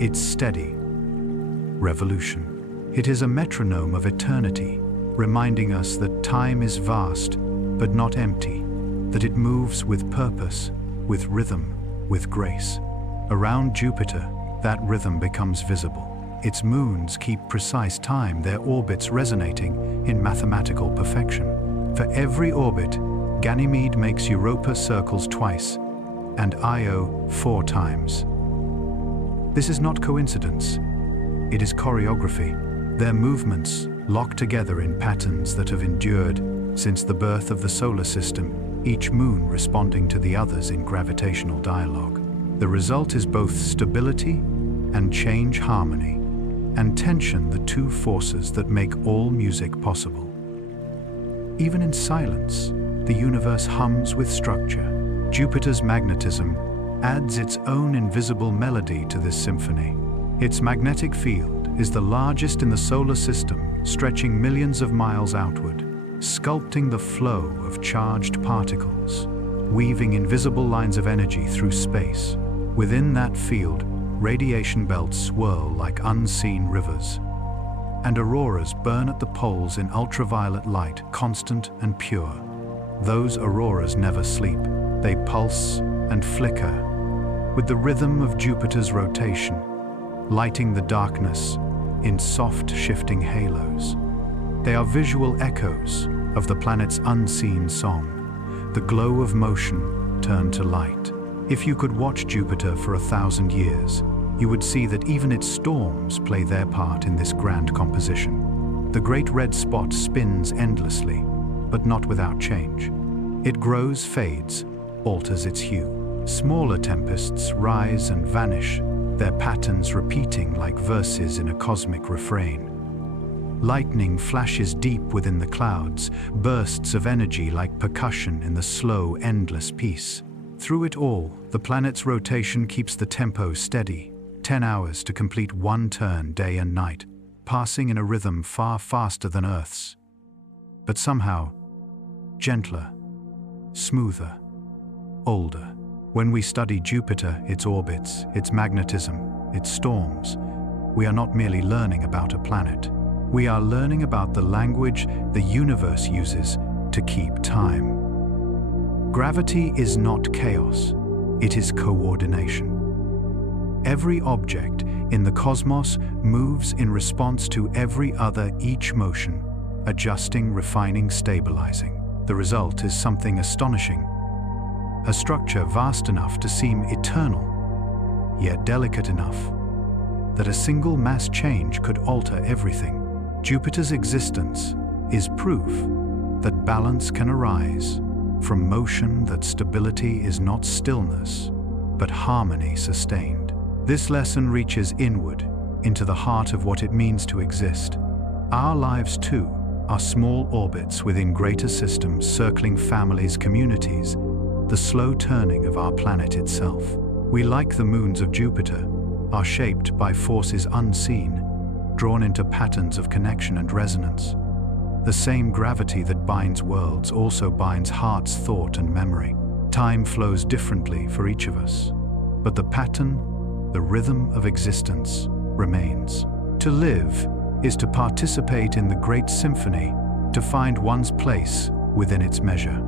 its steady revolution. It is a metronome of eternity, reminding us that time is vast but not empty, that it moves with purpose, with rhythm, with grace. Around Jupiter, that rhythm becomes visible. Its moons keep precise time, their orbits resonating in mathematical perfection. For every orbit, Ganymede makes Europa circles twice, and Io 4 times. This is not coincidence, it is choreography. Their movements lock together in patterns that have endured since the birth of the solar system, each moon responding to the others in gravitational dialogue. The result is both stability and change, harmony, and tension, the two forces that make all music possible. Even in silence, the universe hums with structure. Jupiter's magnetism adds its own invisible melody to this symphony. Its magnetic field is the largest in the solar system, stretching millions of miles outward, sculpting the flow of charged particles, weaving invisible lines of energy through space. Within that field, radiation belts swirl like unseen rivers, and auroras burn at the poles in ultraviolet light, constant and pure. Those auroras never sleep. They pulse and flicker with the rhythm of Jupiter's rotation, lighting the darkness in soft, shifting halos. They are visual echoes of the planet's unseen song, the glow of motion turned to light. If you could watch Jupiter for 1,000 years, you would see that even its storms play their part in this grand composition. The great red spot spins endlessly, but not without change. It grows, fades, alters its hue. Smaller tempests rise and vanish, their patterns repeating like verses in a cosmic refrain. Lightning flashes deep within the clouds, bursts of energy like percussion in the slow, endless peace. Through it all, the planet's rotation keeps the tempo steady, 10 hours to complete one turn day and night, passing in a rhythm far faster than Earth's. But somehow, gentler, smoother, older. When we study Jupiter, its orbits, its magnetism, its storms, we are not merely learning about a planet. We are learning about the language the universe uses to keep time. Gravity is not chaos, it is coordination. Every object in the cosmos moves in response to every other, each motion, adjusting, refining, stabilizing. The result is something astonishing. A structure vast enough to seem eternal, yet delicate enough that a single mass change could alter everything. Jupiter's existence is proof that balance can arise from motion, that stability is not stillness, but harmony sustained. This lesson reaches inward, into the heart of what it means to exist. Our lives, too, are small orbits within greater systems, circling families, communities, the slow turning of our planet itself. We, like the moons of Jupiter, are shaped by forces unseen, drawn into patterns of connection and resonance. The same gravity that binds worlds also binds hearts, thought, and memory. Time flows differently for each of us, but the pattern, the rhythm of existence remains. To live is to participate in the great symphony, to find one's place within its measure.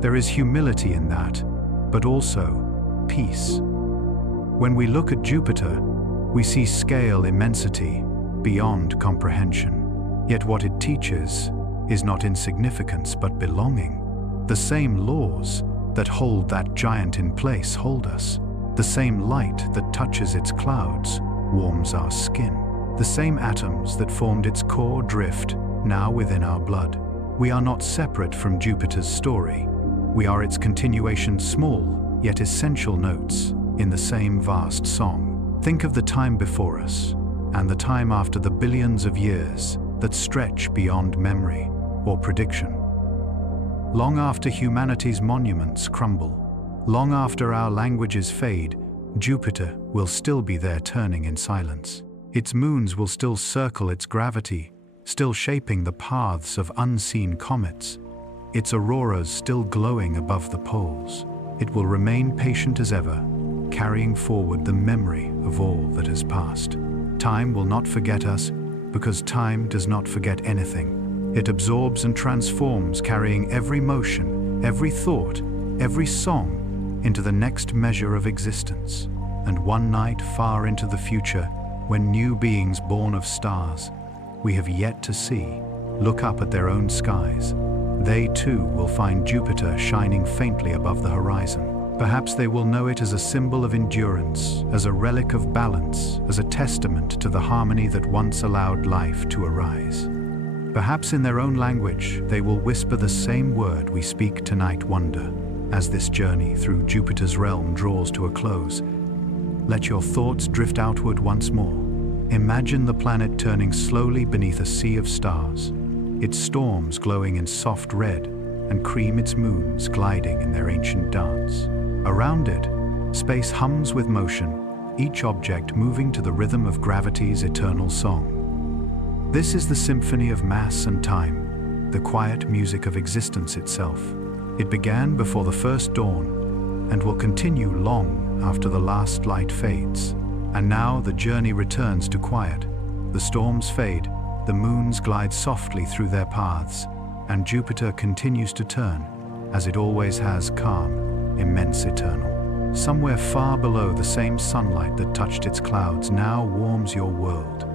There is humility in that, but also peace. When we look at Jupiter, we see scale immensity beyond comprehension. Yet what it teaches is not insignificance but belonging. The same laws that hold that giant in place hold us. The same light that touches its clouds warms our skin. The same atoms that formed its core drift now within our blood. We are not separate from Jupiter's story. We are its continuation, small yet essential notes in the same vast song. Think of the time before us and the time after, the billions of years that stretch beyond memory or prediction. Long after humanity's monuments crumble, long after our languages fade, Jupiter will still be there, turning in silence. Its moons will still circle its gravity, still shaping the paths of unseen comets. Its auroras still glowing above the poles. It will remain patient as ever, carrying forward the memory of all that has passed. Time will not forget us, because time does not forget anything. It absorbs and transforms, carrying every motion, every thought, every song into the next measure of existence. And one night, far into the future, when new beings born of stars we have yet to see look up at their own skies, they too will find Jupiter shining faintly above the horizon. Perhaps they will know it as a symbol of endurance, as a relic of balance, as a testament to the harmony that once allowed life to arise. Perhaps in their own language they will whisper the same word we speak tonight: wonder. As this journey through Jupiter's realm draws to a close, let your thoughts drift outward once more. Imagine the planet turning slowly beneath a sea of stars, its storms glowing in soft red and cream, its moons gliding in their ancient dance. Around it, space hums with motion, each object moving to the rhythm of gravity's eternal song. This is the symphony of mass and time, the quiet music of existence itself. It began before the first dawn and will continue long after the last light fades. And now the journey returns to quiet. The storms fade, the moons glide softly through their paths, and Jupiter continues to turn, as it always has, calm, immense, eternal. Somewhere far below, the same sunlight that touched its clouds now warms your world.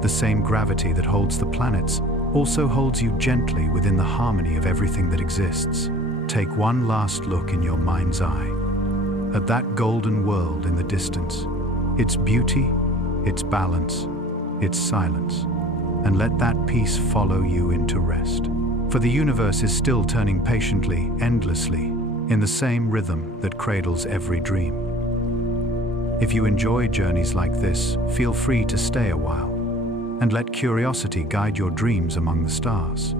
The same gravity that holds the planets also holds you gently within the harmony of everything that exists. Take one last look in your mind's eye at that golden world in the distance, its beauty, its balance, its silence, and let that peace follow you into rest. For the universe is still turning patiently, endlessly, in the same rhythm that cradles every dream. If you enjoy journeys like this, feel free to stay a while, and let curiosity guide your dreams among the stars.